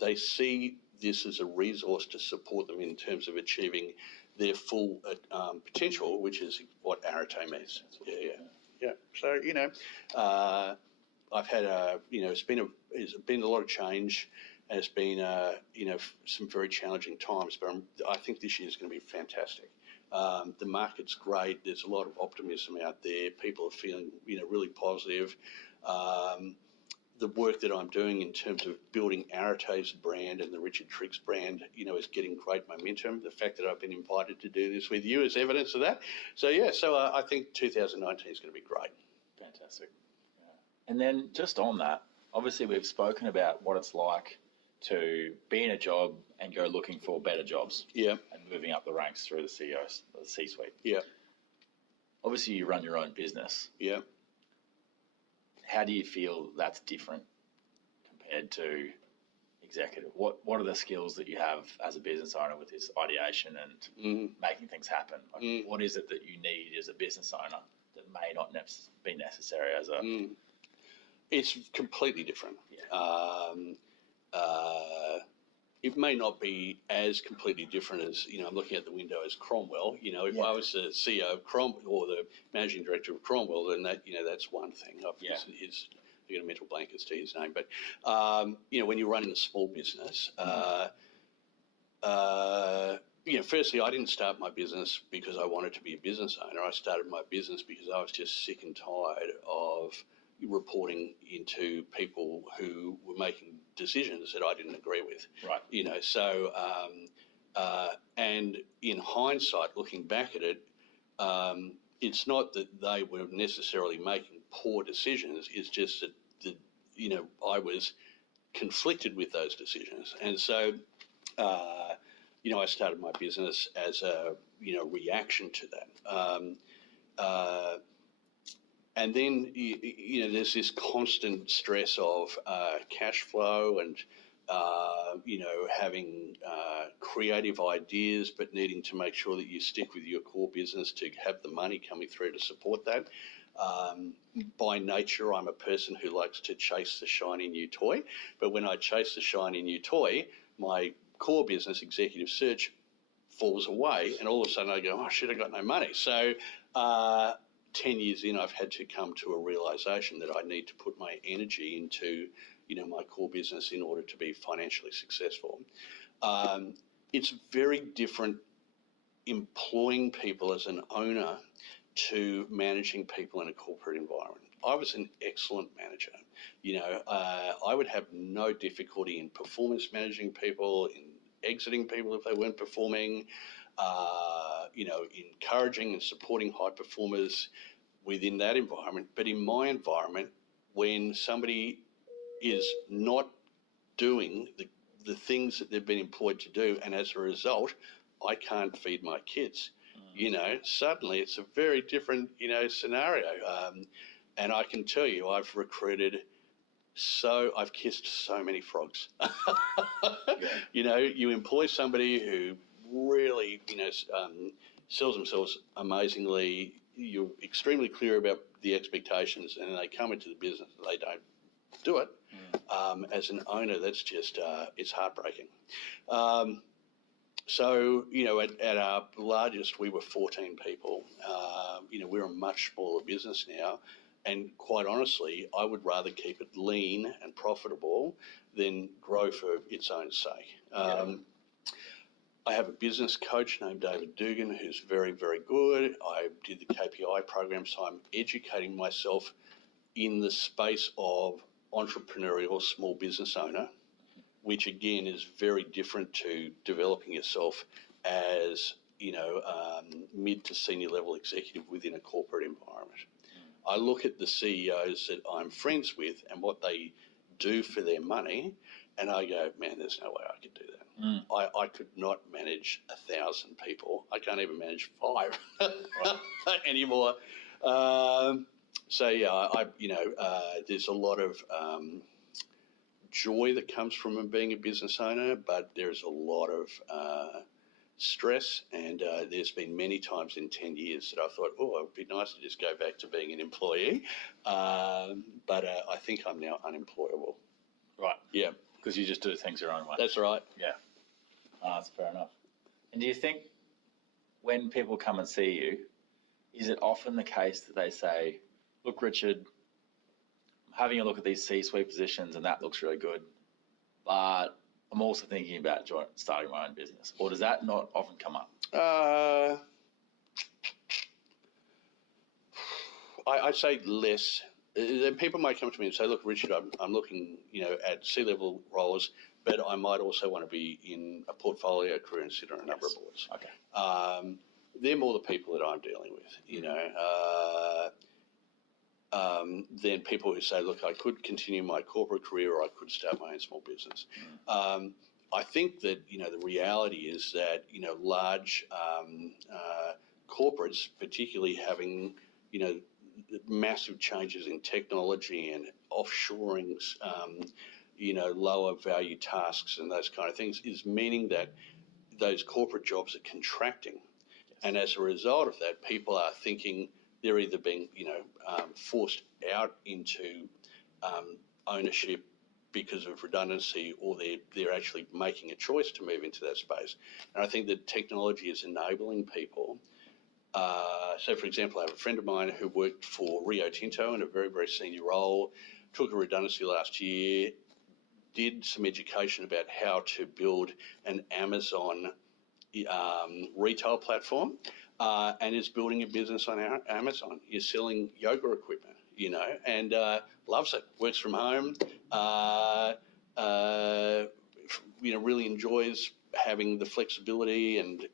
they see this as a resource to support them in terms of achieving their full potential, which is what Arete means. Yeah. So I've had it's been a lot of change, and it's been some very challenging times, but I think this year is going to be fantastic. The market's great. There's a lot of optimism out there. People are feeling really positive. The work that I'm doing in terms of building Arete's brand and the Richard Triggs brand, is getting great momentum. The fact that I've been invited to do this with you is evidence of that. So yeah, I think 2019 is going to be great. Fantastic. Yeah. And then just on that, obviously we've spoken about what it's like to be in a job and go looking for better jobs. Yeah. And moving up the ranks through the CEOs, the C-suite. Yeah. Obviously you run your own business. Yeah. How do you feel that's different compared to executive? What are the skills that you have as a business owner with this ideation and making things happen? What is it that you need as a business owner that may not be necessary as a... It's completely different. Yeah. It may not be as completely different as, I'm looking out the window as Cromwell. If I was the CEO of Cromwell or the managing director of Cromwell, then that's one thing. I got a mental blank as to his name. But, when you're running a small business, firstly, I didn't start my business because I wanted to be a business owner. I started my business because I was just sick and tired of reporting into people who were making decisions that I didn't agree with. Right. And in hindsight, looking back at it, it's not that they were necessarily making poor decisions. It's just that I was conflicted with those decisions. And so, I started my business as a, reaction to that. and then there's this constant stress of cash flow and having creative ideas, but needing to make sure that you stick with your core business to have the money coming through to support that. By nature, I'm a person who likes to chase the shiny new toy, but when I chase the shiny new toy, my core business, executive search, falls away, and all of a sudden I go, oh shit, I got no money. So 10 years in, I've had to come to a realization that I need to put my energy into my core business in order to be financially successful. It's very different employing people as an owner to managing people in a corporate environment. I was an excellent manager. I would have no difficulty in performance managing people, in exiting people if they weren't performing, encouraging and supporting high performers within that environment. But in my environment, when somebody is not doing the things that they've been employed to do, and as a result, I can't feed my kids, suddenly it's a very different, scenario. And I can tell you, I've kissed so many frogs. Yeah. You employ somebody who really, sells themselves amazingly. You're extremely clear about the expectations, and they come into the business and they don't do it. As an owner, that's just, it's heartbreaking. So, at our largest, we were 14 people. We're a much smaller business now. And quite honestly, I would rather keep it lean and profitable than grow for its own sake. I have a business coach named David Dugan who's very, very good. I did the KPI program, so I'm educating myself in the space of entrepreneurial small business owner, which again is very different to developing yourself as, mid to senior level executive within a corporate environment. I look at the CEOs that I'm friends with and what they do for their money, and I go, man, there's no way I could do that. I could not manage 1,000 people. I can't even manage 5 anymore. So yeah, there's a lot of joy that comes from being a business owner, but there's a lot of stress, and there's been many times in 10 years that I thought, it would be nice to just go back to being an employee, but I think I'm now unemployable. Right. Yeah. Because you just do things your own way. That's right. Yeah. That's fair enough. And do you think when people come and see you, is it often the case that they say, look, Richard, I'm having a look at these C-suite positions and that looks really good, but I'm also thinking about starting my own business? Or does that not often come up? I'd say less. People might come to me and say, look, Richard, I'm looking, at C-level roles, but I might also want to be in a portfolio career and sit on a number of boards. Okay. They're more the people that I'm dealing with, than people who say, look, I could continue my corporate career or I could start my own small business. I think that, the reality is that, large corporates, particularly having, massive changes in technology and offshoring's, lower value tasks and those kind of things, is meaning that those corporate jobs are contracting. Yes. And as a result of that, people are thinking they're either being, forced out into ownership because of redundancy, or they're actually making a choice to move into that space. And I think that technology is enabling people. So, for example, I have a friend of mine who worked for Rio Tinto in a very, very senior role, took a redundancy last year, did some education about how to build an Amazon retail platform, and is building a business on Amazon. You're selling yoga equipment, and loves it. Works from home, really enjoys having the flexibility, and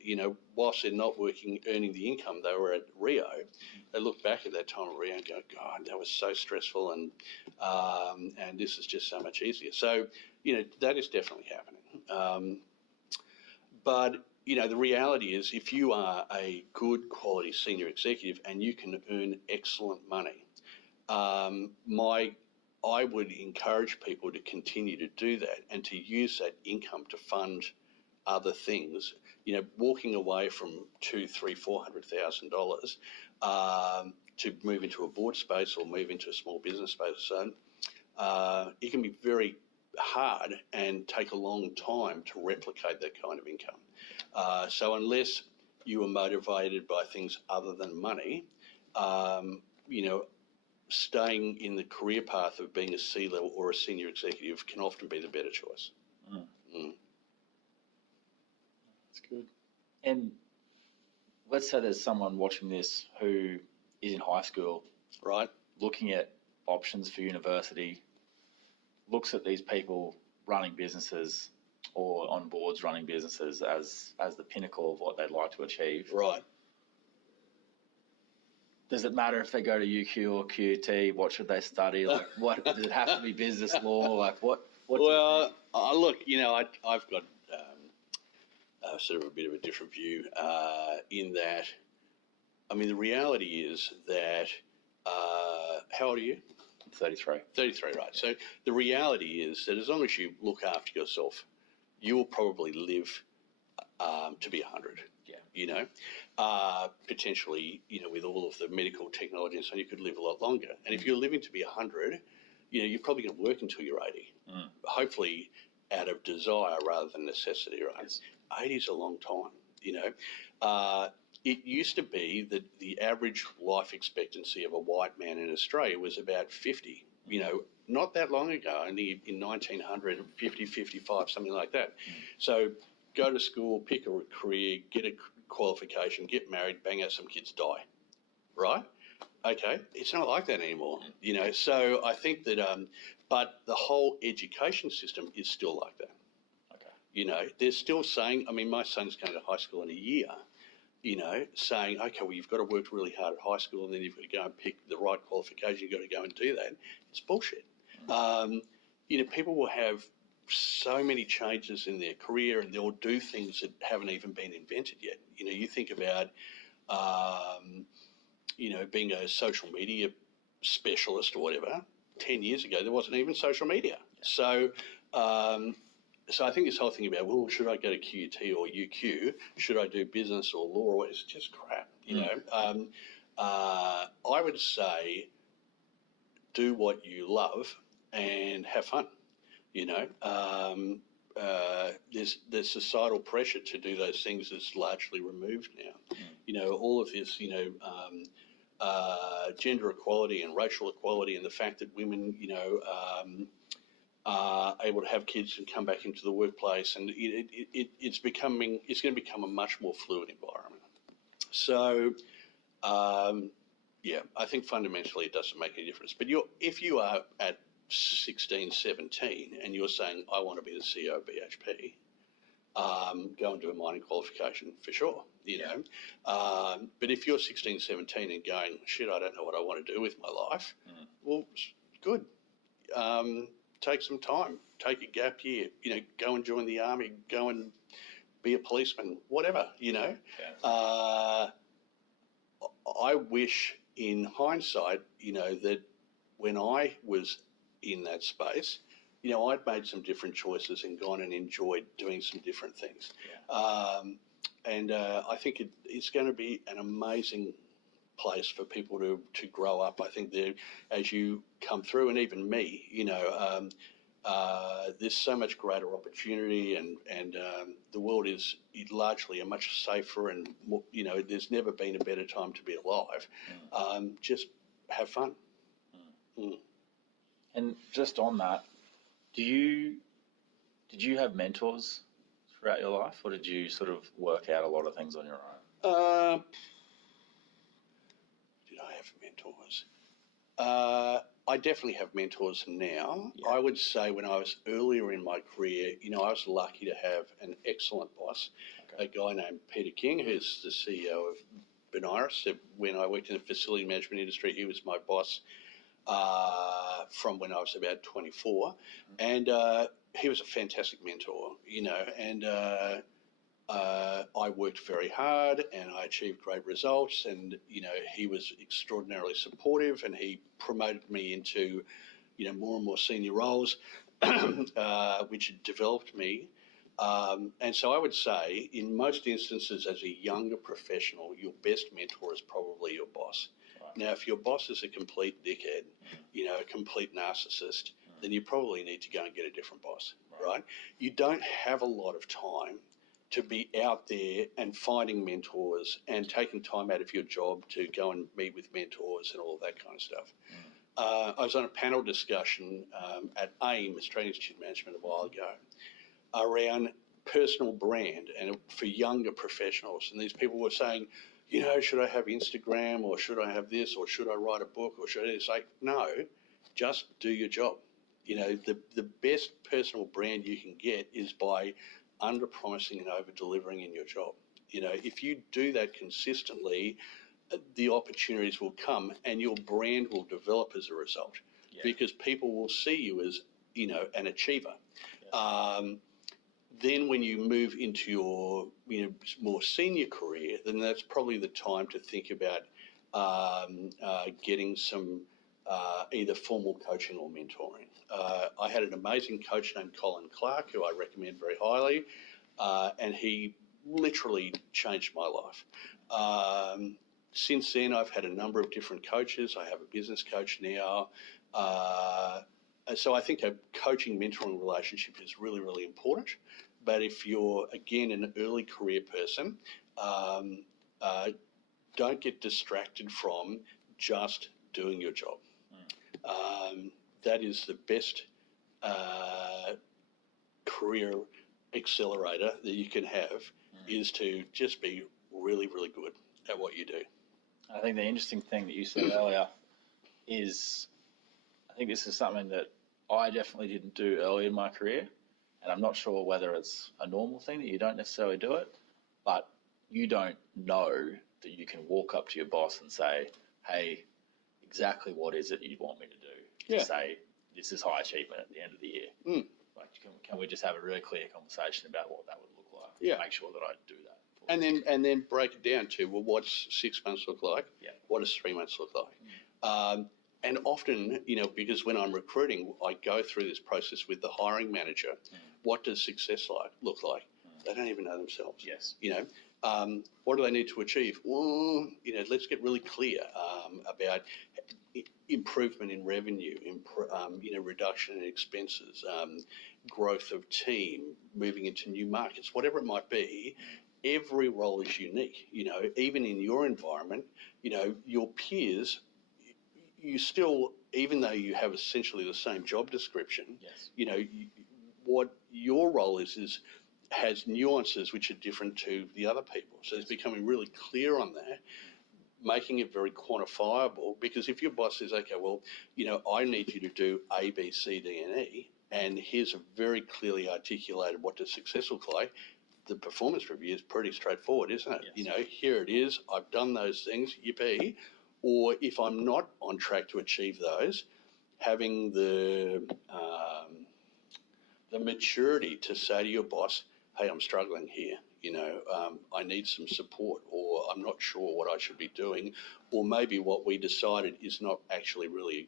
whilst they're not working, earning the income they were at Rio, they look back at that time at Rio and go, God, that was so stressful, and this is just so much easier. So that is definitely happening. But the reality is if you are a good quality senior executive and you can earn excellent money, I would encourage people to continue to do that and to use that income to fund other things. Walking away from $200,000, $300,000 to move into a board space or move into a small business space, it can be very hard and take a long time to replicate that kind of income. So unless you are motivated by things other than money, staying in the career path of being a C-level or a senior executive can often be the better choice. That's good. And let's say there's someone watching this who is in high school, right, looking at options for university, looks at these people running businesses or on boards running businesses as the pinnacle of what they'd like to achieve. Right. Does it matter if they go to UQ or QT? What should they study? Like, what does it have to be business law? Like, what? Well, look, I've got sort of a bit of a different view in that. I mean, the reality is that. How old are you? 33. 33, right. So the reality is that as long as you look after yourself, you will probably live to be 100. Yeah. Potentially, with all of the medical technology and so you could live a lot longer. And if you're living to be 100, you're probably going to work until you're 80. Hopefully out of desire rather than necessity, right? Yes. 80 is a long time, It used to be that the average life expectancy of a white man in Australia was about 50. Not that long ago, only in 1900, 50, 55, something like that. So go to school, pick a career, get a qualification, get married, bang out some kids, die. Right? Okay, it's not like that anymore. So I think that, but the whole education system is still like that. Okay. They're still saying, I mean, my son's going to high school in a year, saying, okay, well, you've got to work really hard at high school and then you've got to go and pick the right qualification, you've got to go and do that. It's bullshit. People will have so many changes in their career and they'll do things that haven't even been invented yet. You think about, being a social media specialist or whatever. 10 years ago, there wasn't even social media. So I think this whole thing about, well, should I go to QT or UQ? Should I do business or law? It's just crap, I would say do what you love and have fun, There's societal pressure to do those things is largely removed now. All of this, gender equality and racial equality and the fact that women, are able to have kids and come back into the workplace, and it's going to become a much more fluid environment. So, I think fundamentally it doesn't make any difference. But if you are at 16, 17 and you're saying, I want to be the CEO of BHP, go and do a mining qualification for sure, But if you're 16, 17 and going, shit, I don't know what I want to do with my life, well, good. Take some time, take a gap year, go and join the army, go and be a policeman, whatever, Yeah. I wish in hindsight, that when I was in that space, I'd made some different choices and gone and enjoyed doing some different things. Yeah. I think it's going to be an amazing place for people to grow up. I think that as you come through, and even me, there's so much greater opportunity, and the world is largely a much safer and more, there's never been a better time to be alive. Just have fun. And just on that, did you have mentors throughout your life, or did you sort of work out a lot of things on your own? Did I have mentors? I definitely have mentors now. Yeah. I would say when I was earlier in my career, I was lucky to have an excellent boss, a guy named Peter King, who's the CEO of Benares. When I worked in the facility management industry, he was my boss from when I was about 24. And he was a fantastic mentor, and I worked very hard and I achieved great results, and he was extraordinarily supportive, and he promoted me into more and more senior roles, which had developed me. And so I would say, in most instances, as a younger professional, your best mentor is probably your boss. Right. Now, if your boss is a complete dickhead, a complete narcissist, then you probably need to go and get a different boss, right? You don't have a lot of time to be out there and finding mentors and taking time out of your job to go and meet with mentors and all that kind of stuff. I was on a panel discussion at AIM, Australian Institute of Management, a while ago, around personal brand and for younger professionals. And these people were saying, should I have Instagram, or should I have this, or should I write a book, or should I? It's like, no, just do your job. The best personal brand you can get is by under-promising and over-delivering in your job. If you do that consistently, the opportunities will come and your brand will develop as a result, because people will see you as, an achiever. Yeah. Then when you move into your, more senior career, then that's probably the time to think about getting some either formal coaching or mentoring. I had an amazing coach named Colin Clark, who I recommend very highly, and he literally changed my life. Since then, I've had a number of different coaches. I have a business coach now. So I think a coaching mentoring relationship is really, really important. But if you're, again, an early career person, don't get distracted from just doing your job. That is the best career accelerator that you can have, is to just be really, really good at what you do. I think the interesting thing that you said earlier is, I think this is something that I definitely didn't do early in my career, and I'm not sure whether it's a normal thing that you don't necessarily do it, but you don't know that you can walk up to your boss and say, hey, exactly what is it you want me to do? To say, this is high achievement at the end of the year. Like, can we just have a really clear conversation about what that would look like to make sure that I do that? And then break it down to, well, what's 6 months look like? Yeah. What does 3 months look like? And often, because when I'm recruiting, I go through this process with the hiring manager. What does success look like? They don't even know themselves. Yes. What do they need to achieve? Well, let's get really clear about improvement in revenue, reduction in expenses, growth of team, moving into new markets, whatever it might be. Every role is unique. Even in your environment, your peers, you still, even though you have essentially the same job description, what your role has nuances which are different to the other people. So it's becoming really clear on that, making it very quantifiable, because if your boss says, okay, well, I need you to do A, B, C, D, and E, and here's a very clearly articulated what does success look like, the performance review is pretty straightforward, isn't it? Yes. Here it is, I've done those things, yippee. Or if I'm not on track to achieve those, having the maturity to say to your boss, hey, I'm struggling here. I need some support, or I'm not sure what I should be doing, or maybe what we decided is not actually really,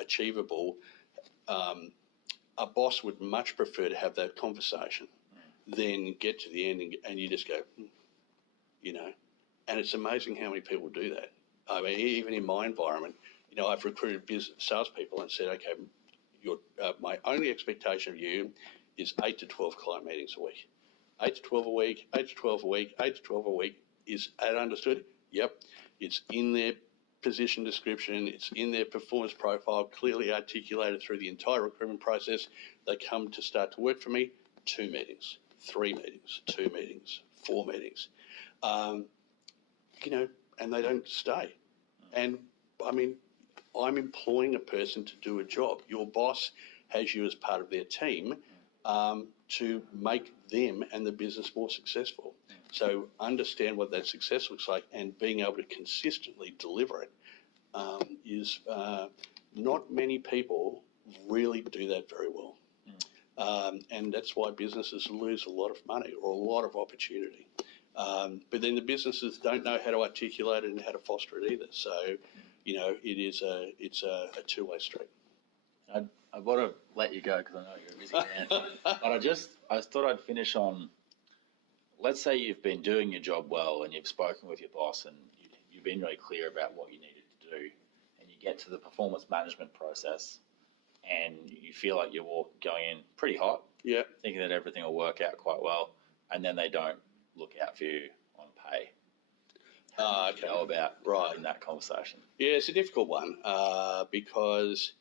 achievable. A boss would much prefer to have that conversation than get to the end and you just go, and it's amazing how many people do that. I mean, even in my environment, I've recruited salespeople and said, okay, my only expectation of you is 8 to 12 client meetings a week. 8 to 12 a week, 8 to 12 a week, 8 to 12 a week. Is that understood? Yep. It's in their position description. It's in their performance profile, clearly articulated through the entire recruitment process. They come to start to work for me, 2 meetings, 3 meetings, 2 meetings, 4 meetings. And they don't stay. And, I mean, I'm employing a person to do a job. Your boss has you as part of their team to make them and the business more successful. So understand what that success looks like, and being able to consistently deliver it is not many people really do that very well. And that's why businesses lose a lot of money or a lot of opportunity. But then the businesses don't know how to articulate it and how to foster it either. So, it's a two-way street. I want to let you go because I know you're a busy man. But I thought I'd finish on, let's say you've been doing your job well and you've spoken with your boss and you've been really clear about what you needed to do, and you get to the performance management process and you feel like you're going in pretty hot, thinking that everything will work out quite well, and then they don't look out for you on pay. How do you go about having that conversation? Yeah, it's a difficult one because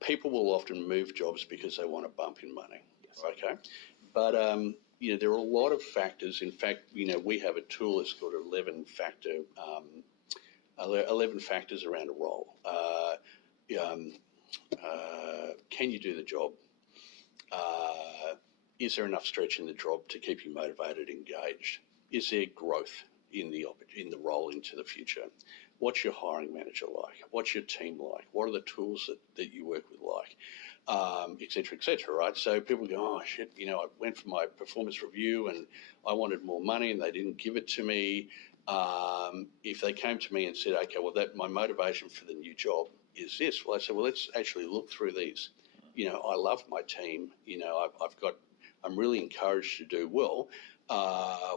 people will often move jobs because they want a bump in money. Yes. Okay, but there are a lot of factors. In fact, we have a tool that's called 11 factors around a role. Can you do the job? Is there enough stretch in the job to keep you motivated, engaged? Is there growth in the role into the future? What's your hiring manager like? What's your team like? What are the tools that you work with like? Et cetera, right? So people go, oh, shit, I went for my performance review and I wanted more money and they didn't give it to me. If they came to me and said, okay, well, my motivation for the new job is this. Well, I said, well, let's actually look through these. I love my team. I'm really encouraged to do well,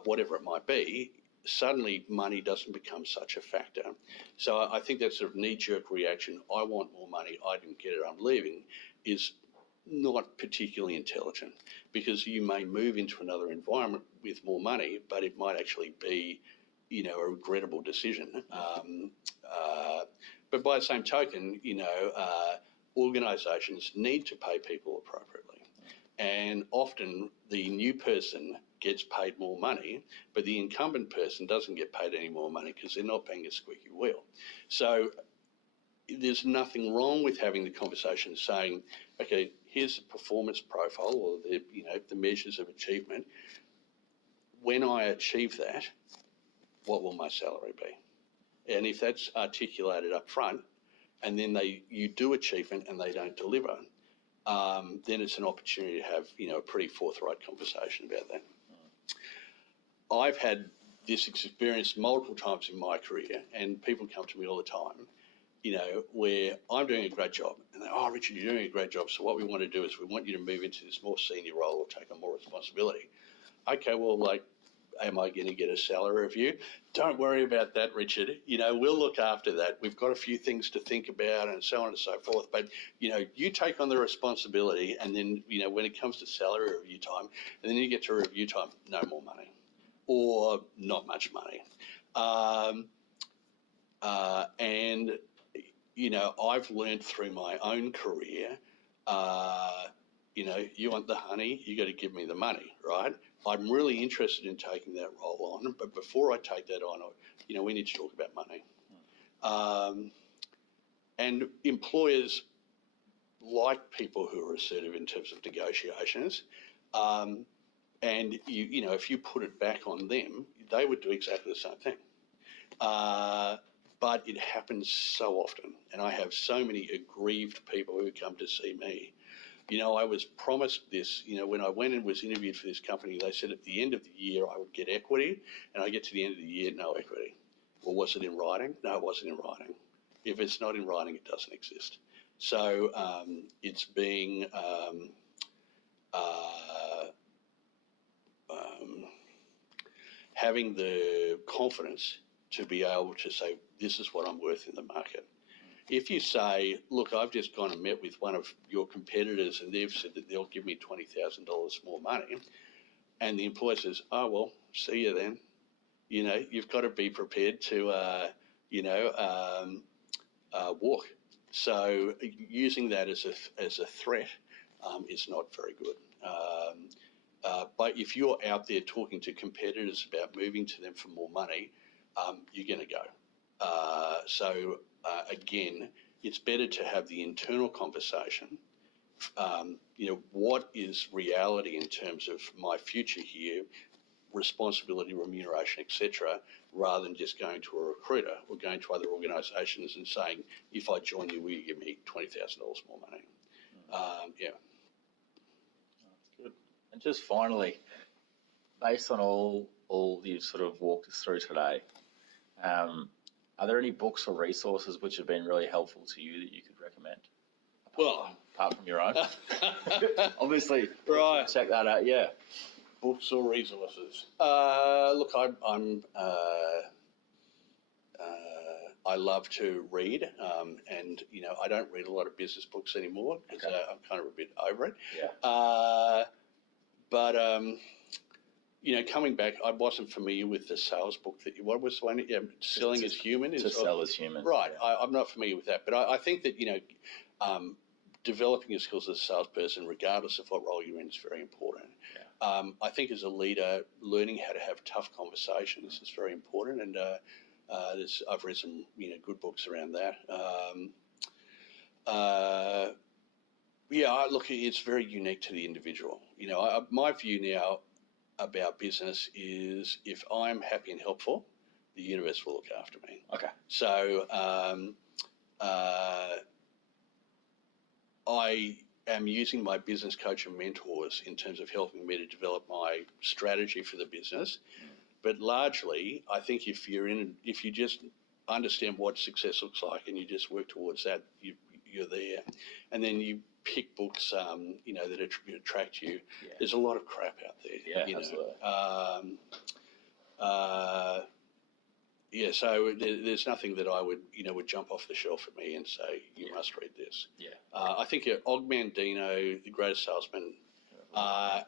whatever it might be. Suddenly money doesn't become such a factor. So I think that sort of knee-jerk reaction, I want more money, I didn't get it, I'm leaving, is not particularly intelligent, because you may move into another environment with more money, but it might actually be, a regrettable decision. But by the same token, organisations need to pay people appropriately. And often the new person gets paid more money, but the incumbent person doesn't get paid any more money because they're not paying a squeaky wheel. So there's nothing wrong with having the conversation saying, okay, here's the performance profile or the measures of achievement. When I achieve that, what will my salary be? And if that's articulated up front, and then you do achievement and they don't deliver, then it's an opportunity to have a pretty forthright conversation about that. I've had this experience multiple times in my career, and people come to me all the time, where I'm doing a great job, and they're, oh, Richard, you're doing a great job, so what we want to do is we want you to move into this more senior role or take on more responsibility. Okay, well, am I going to get a salary review? Don't worry about that, Richard. We'll look after that. We've got a few things to think about and so on and so forth. But, you take on the responsibility, and then, when it comes to salary review time, and then you get to review time, no more money or not much money. And I've learned through my own career, you want the honey, you got to give me the money, right? I'm really interested in taking that role on, but before I take that on, we need to talk about money. And employers like people who are assertive in terms of negotiations. And if you put it back on them, they would do exactly the same thing. But it happens so often, and I have so many aggrieved people who come to see me. I was promised this, when I went and was interviewed for this company, they said at the end of the year I would get equity, and I get to the end of the year, no equity. Well, was it in writing? No, it wasn't in writing. If it's not in writing, it doesn't exist. So it's being having the confidence to be able to say, this is what I'm worth in the market. If you say, look, I've just gone and met with one of your competitors and they've said that they'll give me $20,000 more money, and the employer says, oh, well, see you then. You've got to be prepared to, walk. So using that as a threat is not very good. But if you're out there talking to competitors about moving to them for more money, you're going to go. Again, it's better to have the internal conversation. What is reality in terms of my future here? responsibility, remuneration, etc., rather than just going to a recruiter or going to other organisations and saying, if I join you, will you give me $20,000 more money? Yeah. That's good. And just finally, based on all you've sort of walked us through today, are there any books or resources which have been really helpful to you that you could recommend? Apart from your own, obviously, right. Check that out. Yeah, Books or resources. Look, I love to read, and I don't read a lot of business books anymore because I'm kind of a bit over it. Yeah. But coming back, I wasn't familiar with the sales book what was the one? Yeah, Selling is Human. To Sell as Human. Right. Yeah. I'm not familiar with that, but I think that developing your skills as a salesperson, regardless of what role you're in, is very important. Yeah. I think as a leader, learning how to have tough conversations is very important, and I've read some good books around that. Look, it's very unique to the individual. My view now about business is if I'm happy and helpful, the universe will look after me. Okay. So I am using my business coach and mentors in terms of helping me to develop my strategy for the business. But largely, I think if you just understand what success looks like and you just work towards that, you're there. And then you pick books, that attract you. Yeah. There's a lot of crap out there. Yeah, absolutely. So there's nothing that I would jump off the shelf at me and say, you must read this. Yeah. I think Og Mandino, The Greatest Salesman,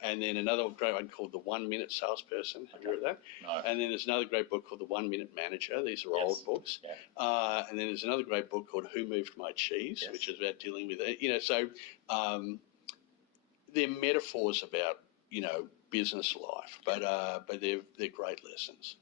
and then another great one called The 1 Minute Salesperson. Have you read that? No. And then there's another great book called The 1 Minute Manager. These are old books. Yeah. And then there's another great book called Who Moved My Cheese, which is about dealing with it. So they're metaphors about, business life, but they're great lessons.